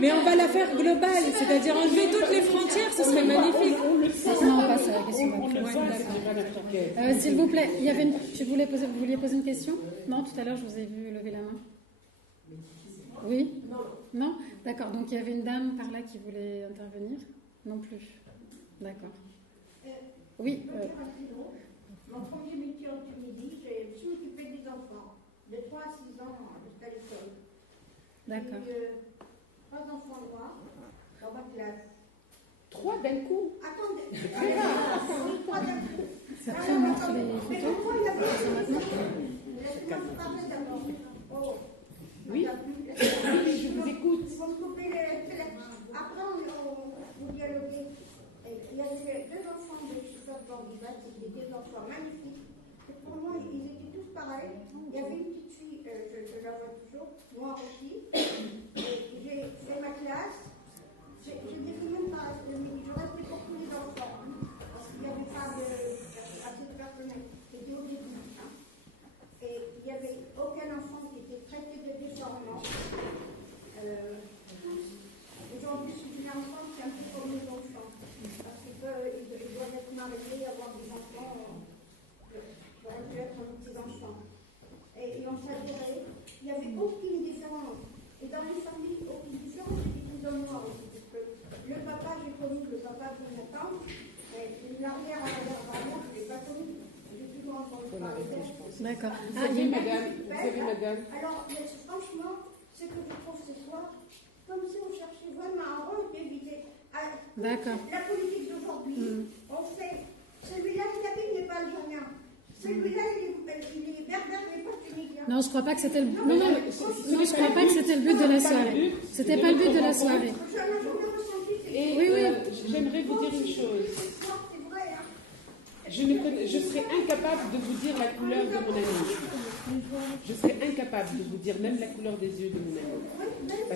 mais on va la faire globale. C'est-à-dire enlever toutes les frontières, ce serait magnifique. Sinon, on passe à la question d'après. S'il vous plaît, vous vouliez poser une question? Non, tout à l'heure, je vous ai vu lever la main. Oui? Non? D'accord. Donc, il y avait une dame par là qui voulait intervenir? Non plus. D'accord. Oui. Mon premier métier en Tunisie, je me suis occupée des enfants, de 3 à 6 ans jusqu'à l'école. D'accord. J'ai eu 3 enfants noirs dans ma classe. 3 d'un coup? Attendez. C'est rare. 3 d'un coup. Après, on montre les photos. Laisse-moi vous parler d'abord. Oh. Oui, je vous écoute. Vous me coupez après, vous dialoguez. Il y avait 2 enfants de chauffeurs d'ordinateur, c'était 2 enfants magnifiques. Et pour moi, ils étaient tous pareils. Il y avait une petite fille, je la vois toujours, noire aussi. J'ai fait ma classe. Je n'ai même pas le midi. Je restais pour tous les enfants. Parce qu'il n'y avait pas assez de personnel. C'était au début. Hein. Et il n'y avait aucun enfant qui était traité de déformant. Aujourd'hui, si tu as un enfant, c'est un peu comme les enfants. Parce qu'ils doivent être mariés, avoir des enfants, ça aurait pu être un petit enfant. Et on s'adorait. Il n'y avait aucune différence. Et dans les familles, aucune différence, c'était plus ou moins aussi. Parce que le papa, j'ai connu le papa de ma tante, mais l'arrière-arrière-arrière, je ne l'ai pas connu. J'ai toujours entendu parler d'elle. D'accord. Vous savez, madame. Alors, franchement, ce que je trouve ce soir, comme si on cherchait vraiment un rôle d'éviter. D'accord. La politique d'aujourd'hui, on fait celui-là, il n'est pas algérien. Celui-là, il est berbère, il n'est pas tunisien. Non, je crois pas que c'était le. Non, je crois pas que c'était le but de la soirée. C'était pas le but de la soirée. Et j'aimerais vous dire une chose. Je serais incapable de vous dire la couleur de mon ami. Je serais incapable de vous dire même la couleur des yeux de mon ami.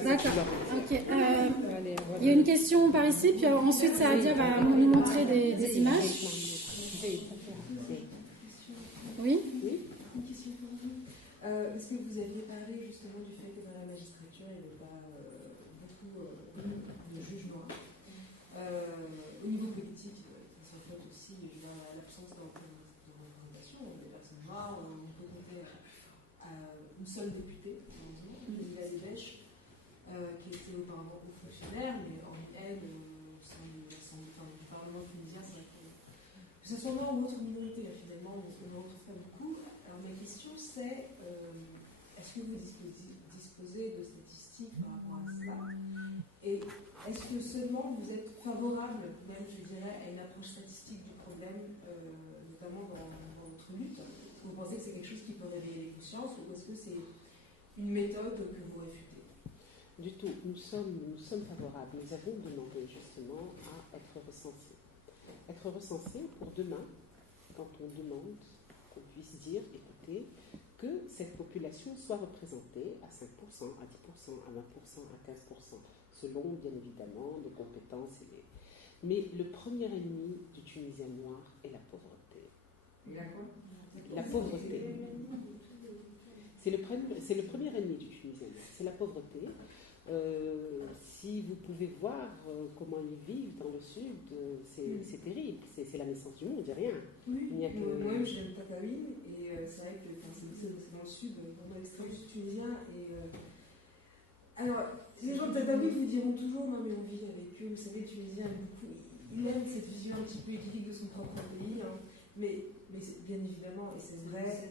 D'accord. Ok. Il y a une question par ici, puis ensuite Saadia va nous montrer des images. Oui. Une question pour vous. Est-ce que vous aviez parlé justement du fait que dans la magistrature, il n'y avait pas beaucoup de juges noirs. Au niveau politique, ça reflète aussi l'absence de représentation des personnes noires. On peut compter une seule députée, Lila Levèche, qui était auparavant haut fonctionnaire, mais hormis elle, au sein du Parlement tunisien, c'est vrai que ce soit noir ou autre minorité, finalement, on ne retrouve pas beaucoup. Alors ma question c'est, est-ce que vous disposez de statistiques par rapport à cela? Et est-ce que seulement vous êtes favorable, même je dirais, à une approche statistique du problème, notamment dans votre lutte? Est-ce que vous pensez que c'est quelque chose qui peut réveiller les consciences, ou est-ce que c'est une méthode que vous réfutez? Du tout, nous sommes favorables. Nous avons demandé justement à être recensés. Être recensés pour demain, quand on demande qu'on puisse dire, écoutez, que cette population soit représentée à 5%, à 10%, à 20%, à 15%, selon bien évidemment nos compétences. Mais le premier ennemi du Tunisien noir est la pauvreté. La pauvreté. C'est le premier ennemi du Tunisien noir, c'est la pauvreté. Si vous pouvez voir comment ils vivent dans le sud, c'est terrible. C'est la naissance du monde, il n'y a rien. Oui, il n'y a que... moi-même je viens de Tataouine, et c'est vrai que c'est dans le sud, dans l'extrême sud tunisien. Alors, les gens de Tataouine vous diront toujours, non mais on vit avec eux, vous savez, les Tunisiens aiment beaucoup, ils aiment cette vision un petit peu idyllique de son propre pays, hein. mais bien évidemment, et c'est vrai...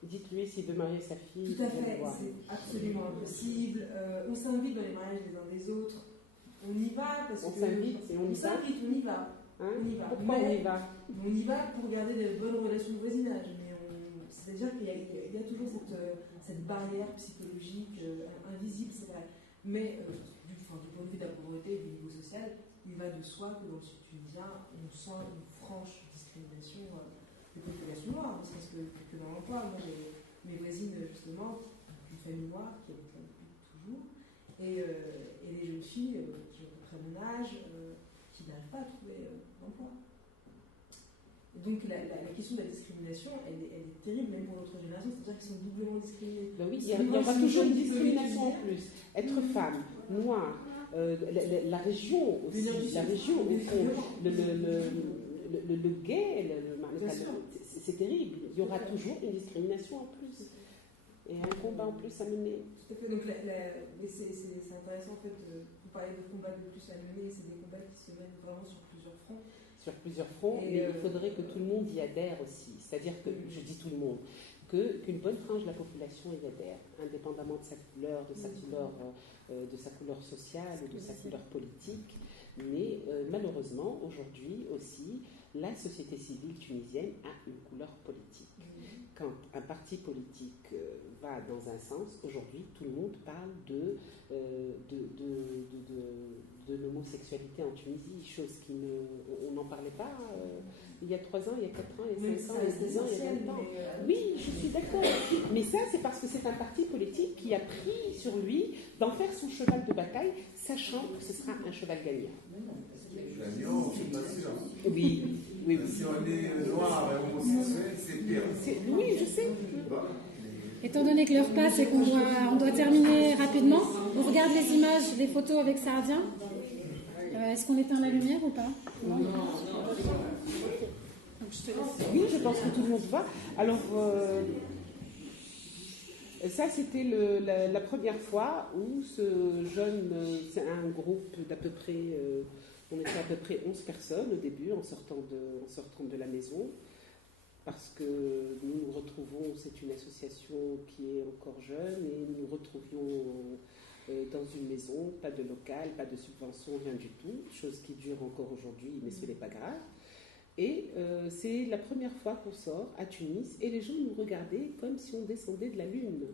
Dites-lui s'il veut marier sa fille. Tout à fait, c'est absolument impossible. On s'invite dans les mariages des uns des autres. On y va parce on que... s'invite et on y va. On y va. Hein? On y va. Pourquoi on y va? On y va pour garder de bonnes relations de voisinage. C'est-à-dire qu'il y a toujours cette barrière psychologique invisible, c'est vrai. Mais du point de vue de la pauvreté et du niveau social, il va de soi que dans le sud tunisien, on sent une franche discrimination des populations noires, parce que dans l'emploi, moi j'ai mes voisines justement, d'une famille noire qui habitent là depuis toujours, et les jeunes filles qui ont à peu près mon âge, qui n'arrivent pas à trouver d'emploi. Donc la question de la discrimination, elle est terrible même pour notre génération, c'est-à-dire qu'ils sont doublement discriminés. Ben oui, il y aura toujours une discrimination en plus. Être femme, noire, la région aussi, la région au fond, le gay, c'est terrible. Il y aura toujours une discrimination en plus. Et un combat en plus à mener. Tout à fait. Donc, mais c'est intéressant en fait, vous parlez de combats de plus à mener, c'est des combats qui se mènent vraiment sur plusieurs fronts. Sur plusieurs fronts, mais il faudrait que tout le monde y adhère aussi. C'est-à-dire que, je dis tout le monde, qu'une bonne frange de la population y adhère, indépendamment de sa couleur, de sa couleur sociale, de sa couleur politique. Mais malheureusement, aujourd'hui aussi, la société civile tunisienne a une couleur politique. Quand un parti politique va dans un sens, aujourd'hui, tout le monde parle de l'homosexualité en Tunisie, chose on n'en parlait pas il y a 3 ans, il y a 4 ans, il y a 5 ans, il y a 10 ans, il y a 20 ans. Oui, je suis d'accord. Mais ça, c'est parce que c'est un parti politique qui a pris sur lui d'en faire son cheval de bataille, sachant que ce sera un cheval gagnant. Gagnant, c'est pas sûr. Oui. Si on est noir et homosexuel, c'est pire. Oui, je sais. Étant donné que l'heure passe et qu'on doit terminer rapidement, on regarde les images, les photos avec Saadien. Est-ce qu'on éteint la lumière ou pas? Non. Oui, je pense que tout le monde va. Alors, ça, c'était la première fois où ce jeune, c'est un groupe d'à peu près, on était à peu près 11 personnes au début en sortant de la maison, parce que nous nous retrouvons, c'est une association qui est encore jeune, et nous nous retrouvions dans une maison, pas de local, pas de subvention, rien du tout, chose qui dure encore aujourd'hui, mais ce n'est pas grave. Et c'est la première fois qu'on sort à Tunis et les gens nous regardaient comme si on descendait de la lune.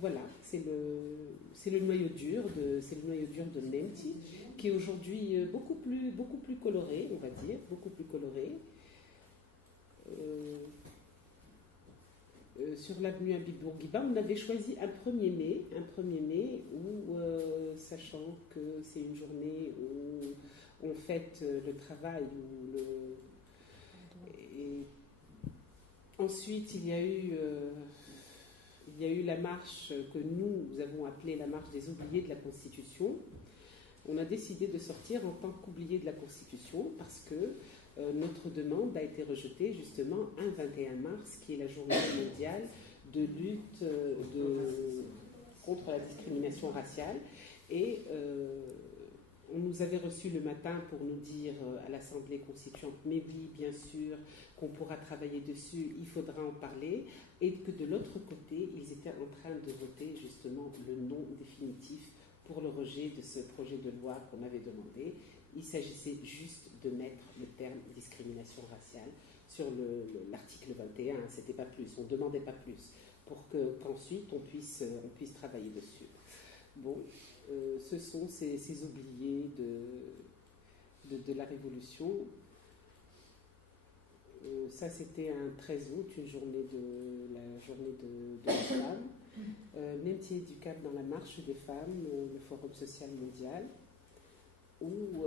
Voilà, c'est le noyau dur de Mnemti, qui est aujourd'hui beaucoup plus coloré, on va dire, beaucoup plus coloré. Sur l'avenue Habib Bourguiba, on avait choisi un 1er mai où, sachant que c'est une journée où on fête le travail. Et ensuite, il y a eu la marche que nous avons appelée la marche des oubliés de la Constitution. On a décidé de sortir en tant qu'oubliés de la Constitution parce que notre demande a été rejetée justement un 21 mars, qui est la journée mondiale de lutte contre la discrimination raciale. Et on nous avait reçus le matin pour nous dire à l'Assemblée constituante, mais oui, bien sûr, qu'on pourra travailler dessus, il faudra en parler, et que de l'autre côté, ils étaient en train de voter justement le non définitif pour le rejet de ce projet de loi qu'on avait demandé. Il s'agissait juste de mettre le terme discrimination raciale sur l'article 21, c'était pas plus, on ne demandait pas plus, pour qu'ensuite on puisse travailler dessus. Bon, ce sont ces oubliés de la Révolution. Ça, c'était un 13 août, la journée de la femme. Mnemti du Cap dans la marche des femmes, le Forum social mondial, où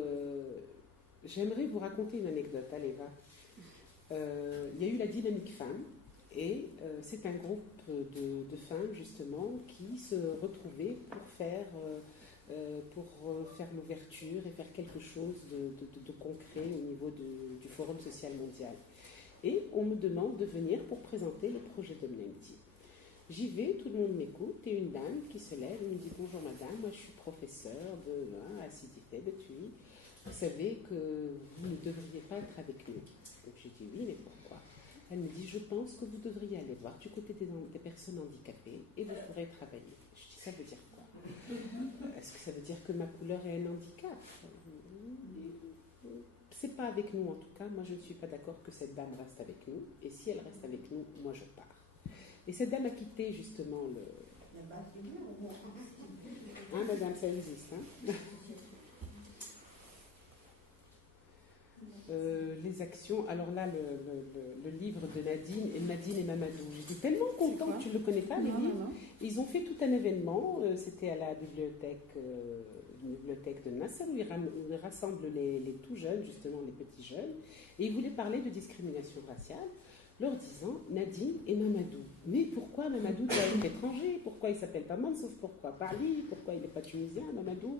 j'aimerais vous raconter une anecdote. Allez, va. Il y a eu la dynamique femme, et c'est un groupe de femmes justement qui se retrouvaient pour faire l'ouverture et faire quelque chose de concret au niveau du Forum social mondial. Et on me demande de venir pour présenter le projet de Mnemti. J'y vais, tout le monde m'écoute, et une dame qui se lève et me dit « Bonjour madame, moi je suis professeure à Sidi Betui. Vous savez que vous ne devriez pas être avec nous. » Donc je dis « Oui, mais pourquoi ?» Elle me dit « Je pense que vous devriez aller voir du côté des personnes handicapées et vous pourrez travailler. » Je dis « Ça veut dire quoi? Est-ce que ça veut dire que ma couleur est un handicap? C'est pas avec nous en tout cas. Moi je ne suis pas d'accord que cette dame reste avec nous. Et si elle reste avec nous, moi je pars. » Et cette dame a quitté justement Hein, madame, ça existe, hein? Les actions. Alors là, le livre de Nadine et Mamadou. J'étais tellement contente, tu ne le connais pas, les livres. Non. Ils ont fait tout un événement, c'était à la bibliothèque de Nasser, où ils rassemblent les tout jeunes, justement les petits jeunes, et ils voulaient parler de discrimination raciale, leur disant Nadine et Mamadou. Mais pourquoi Mamadou doit être étranger? Pourquoi il ne s'appelle pas Mansouf? Pourquoi pas Ali? Pourquoi il n'est pas tunisien, Mamadou?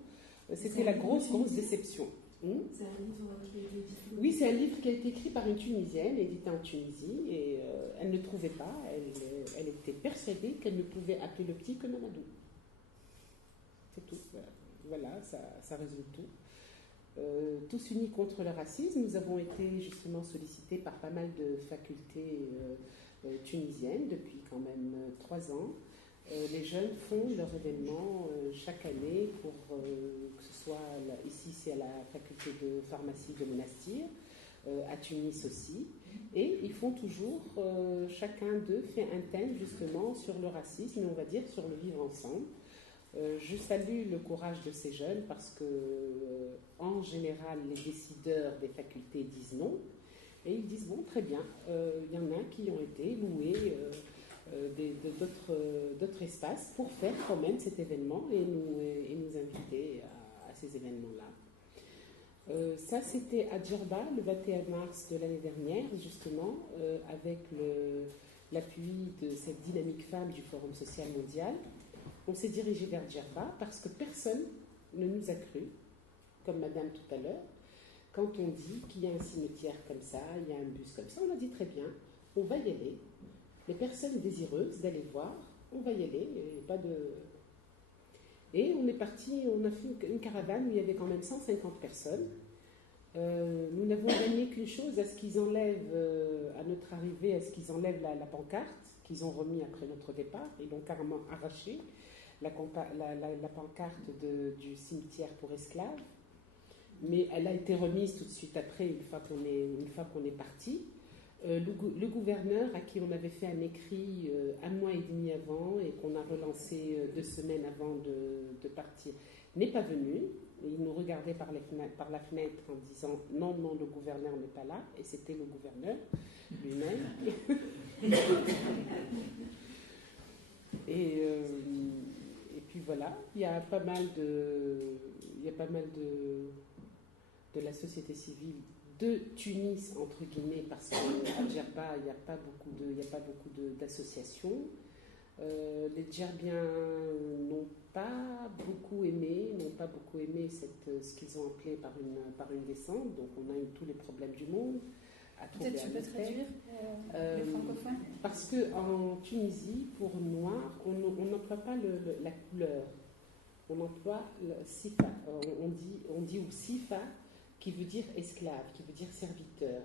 C'était la grosse déception. C'est un livre qui a été écrit. Oui, c'est un livre qui a été écrit par une Tunisienne, édité en Tunisie, et elle ne trouvait pas, elle était persuadée qu'elle ne pouvait appeler le petit que Mamadou. C'est tout. Voilà, ça résume tout. Tous unis contre le racisme, nous avons été justement sollicités par pas mal de facultés tunisiennes depuis quand même 3 ans. Les jeunes font leurs événements chaque année pour que ce soit ici c'est à la faculté de pharmacie de Monastir, à Tunis aussi, et ils font toujours, chacun d'eux fait un thème justement sur le racisme, on va dire sur le vivre ensemble. Je salue le courage de ces jeunes parce que en général les décideurs des facultés disent non, et ils disent bon très bien, il y en a qui ont été loués d'autres espaces pour faire quand même cet événement et nous inviter à ces événements-là. Ça, c'était à Djerba, le 21 mars de l'année dernière, justement, avec l'appui de cette dynamique femme du Forum social mondial. On s'est dirigé vers Djerba parce que personne ne nous a cru, comme madame tout à l'heure, quand on dit qu'il y a un cimetière comme ça, il y a un bus comme ça. On a dit très bien, on va y aller. Les personnes désireuses d'aller voir, on va y aller, Et on est parti, on a fait une caravane où il y avait quand même 150 personnes. Nous n'avons gagné qu'une chose, à ce qu'ils enlèvent, à notre arrivée, à ce qu'ils enlèvent la pancarte qu'ils ont remis après notre départ. Ils l'ont carrément arraché, la pancarte du cimetière pour esclaves. Mais elle a été remise tout de suite après, une fois qu'on est parti. Le gouverneur, à qui on avait fait un écrit 1 mois et demi avant et qu'on a relancé 2 semaines avant de partir, n'est pas venu. Il nous regardait par la fenêtre en disant non, le gouverneur n'est pas là, et c'était le gouverneur lui-même. Et puis voilà, il y a pas mal de la société civile de Tunis, entre guillemets, parce qu'à Djerba, il n'y a pas beaucoup d'associations. Les Djerbiens n'ont pas beaucoup aimé ce qu'ils ont appelé par une descente, donc on a eu tous les problèmes du monde. Peut-être tu peux traduire les francophones. Parce qu'en Tunisie, pour noir, on n'emploie pas la couleur, on emploie le sifa, on dit ou sifa, qui veut dire esclave, qui veut dire serviteur.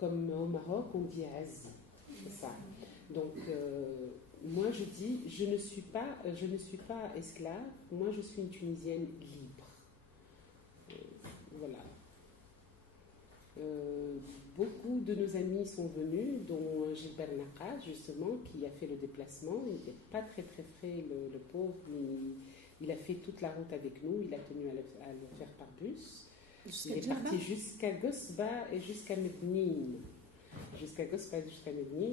Comme au Maroc, on dit azi, c'est ça. Donc, moi je dis, je ne suis pas esclave, moi je suis une Tunisienne libre. Voilà. Beaucoup de nos amis sont venus, dont Gilbert Naqaj, justement, qui a fait le déplacement. Il n'est pas très très frais, le pauvre, il a fait toute la route avec nous, il a tenu à le faire par bus. Il est parti jusqu'à Gosba et jusqu'à Mednin.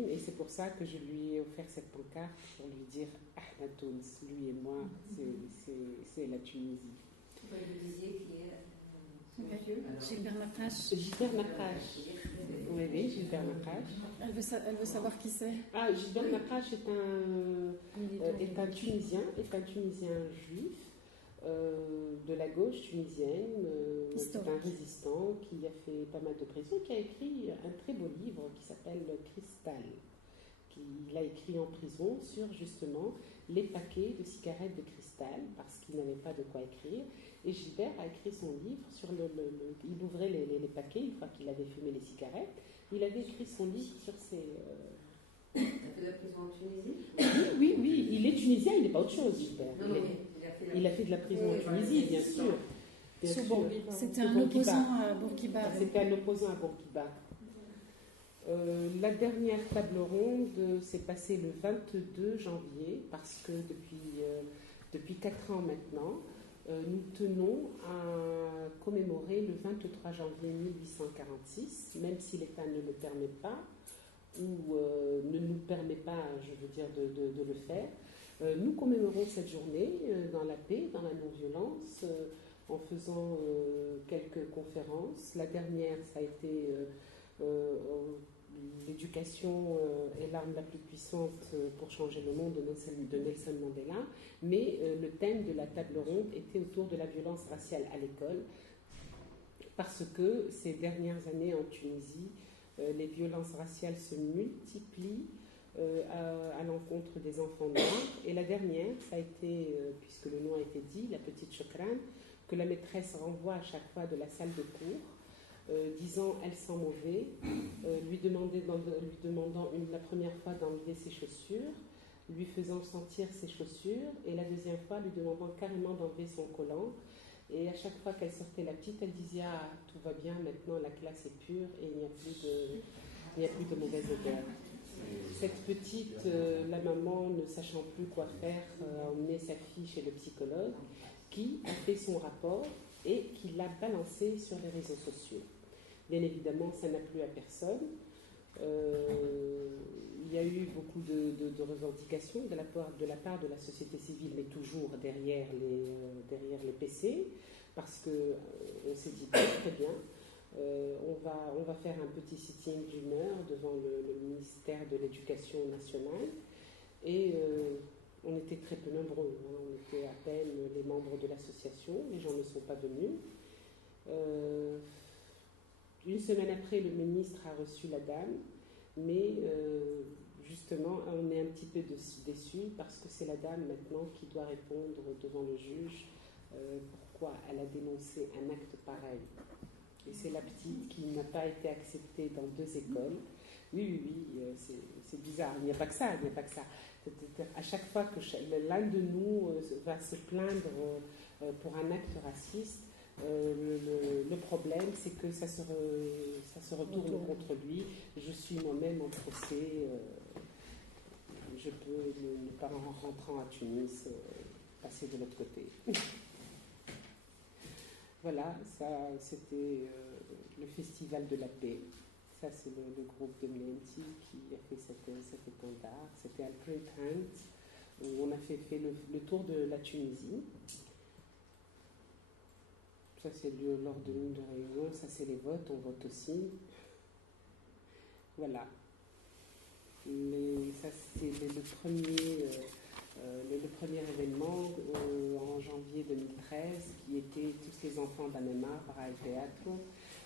Et c'est pour ça que je lui ai offert cette pancarte pour lui dire Ahmed Tounes, lui et moi, c'est la Tunisie. Vous disiez qui est Gilbert Naqaj. Gilbert Naqaj. Oui, Gilbert Naqaj. Elle veut savoir qui c'est. Ah, Gilbert Naqaj est un Tunisien juif. De la gauche tunisienne, c'est un résistant qui a fait pas mal de prison, qui a écrit un très beau livre qui s'appelle Cristal, qu'il a écrit en prison sur justement les paquets de cigarettes de cristal parce qu'il n'avait pas de quoi écrire. Et Gilbert a écrit son livre sur il ouvrait les paquets une fois qu'il avait fumé les cigarettes. Il avait écrit son livre sur ces... Il a fait de la prison en Tunisie? Oui, il est tunisien, il n'est pas autre chose, Gilbert. Il a fait de la prison en Tunisie, bien sûr. C'était un opposant à Bourguiba. La dernière table ronde s'est passée le 22 janvier, parce que depuis 4 ans maintenant, nous tenons à commémorer le 23 janvier 1846, même si l'État ne le permet pas, ou ne nous permet pas, je veux dire, de le faire. Nous commémorons cette journée dans la paix, dans la non-violence, en faisant quelques conférences. La dernière, ça a été l'éducation est l'arme la plus puissante pour changer le monde de Nelson Mandela, mais le thème de la table ronde était autour de la violence raciale à l'école, parce que ces dernières années en Tunisie, les violences raciales se multiplient à l'encontre des enfants noirs. Et la dernière, ça a été, puisque le nom a été dit, la petite Chokran, que la maîtresse renvoie à chaque fois de la salle de cours, disant « elle sent mauvais », lui demandant la première fois d'enlever ses chaussures, lui faisant sentir ses chaussures, et la deuxième fois lui demandant carrément d'enlever son collant. Et à chaque fois qu'elle sortait la petite, elle disait « ah, tout va bien, maintenant la classe est pure et il n'y a plus de mauvaise odeur ». Cette petite, la maman, ne sachant plus quoi faire, a emmené sa fille chez le psychologue qui a fait son rapport et qui l'a balancé sur les réseaux sociaux. Bien évidemment, ça n'a plu à personne. Il y a eu beaucoup de revendications de la part de la société civile, mais toujours derrière les PC, parce qu'on s'est dit très bien. On va faire un petit sitting d'une heure devant le ministère de l'Éducation nationale et on était très peu nombreux, hein. On était à peine les membres de l'association, les gens ne sont pas venus. Une semaine après, le ministre a reçu la dame, mais justement on est un petit peu déçus parce que c'est la dame maintenant qui doit répondre devant le juge pourquoi elle a dénoncé un acte pareil. Et c'est la petite qui n'a pas été acceptée dans 2 écoles. Oui, c'est bizarre. Il n'y a pas que ça, À chaque fois que l'un de nous va se plaindre pour un acte raciste, le problème, c'est que ça se retourne contre lui. Je suis moi-même en procès. Je peux, ne pas en rentrant à Tunis, passer de l'autre côté. Voilà, ça c'était le Festival de la paix. Ça c'est le groupe de Mlenti qui a fait cet étendard. C'était à Printemps où on a fait le tour de la Tunisie. Ça c'est lors d'une réunion, ça c'est les votes, on vote aussi. Voilà. Ça c'est le premier événement en janvier 2013 qui était tous les enfants d'Anema par el Teatro,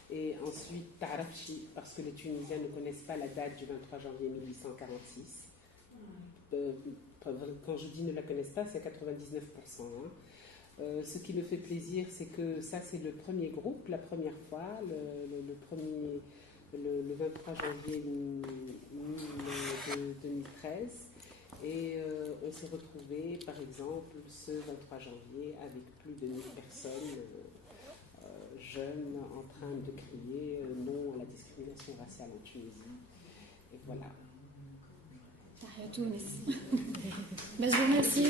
et ensuite Tarafchi parce que les Tunisiens ne connaissent pas la date du 23 janvier 1846. Quand je dis ne la connaissent pas, c'est 99%. Hein. Ce qui me fait plaisir, c'est que ça c'est le premier groupe, la première fois, le 23 janvier 2013. Et on s'est retrouvés, par exemple, ce 23 janvier, avec plus de 1000 personnes jeunes en train de crier non à la discrimination raciale en Tunisie. Et voilà. Je vous remercie.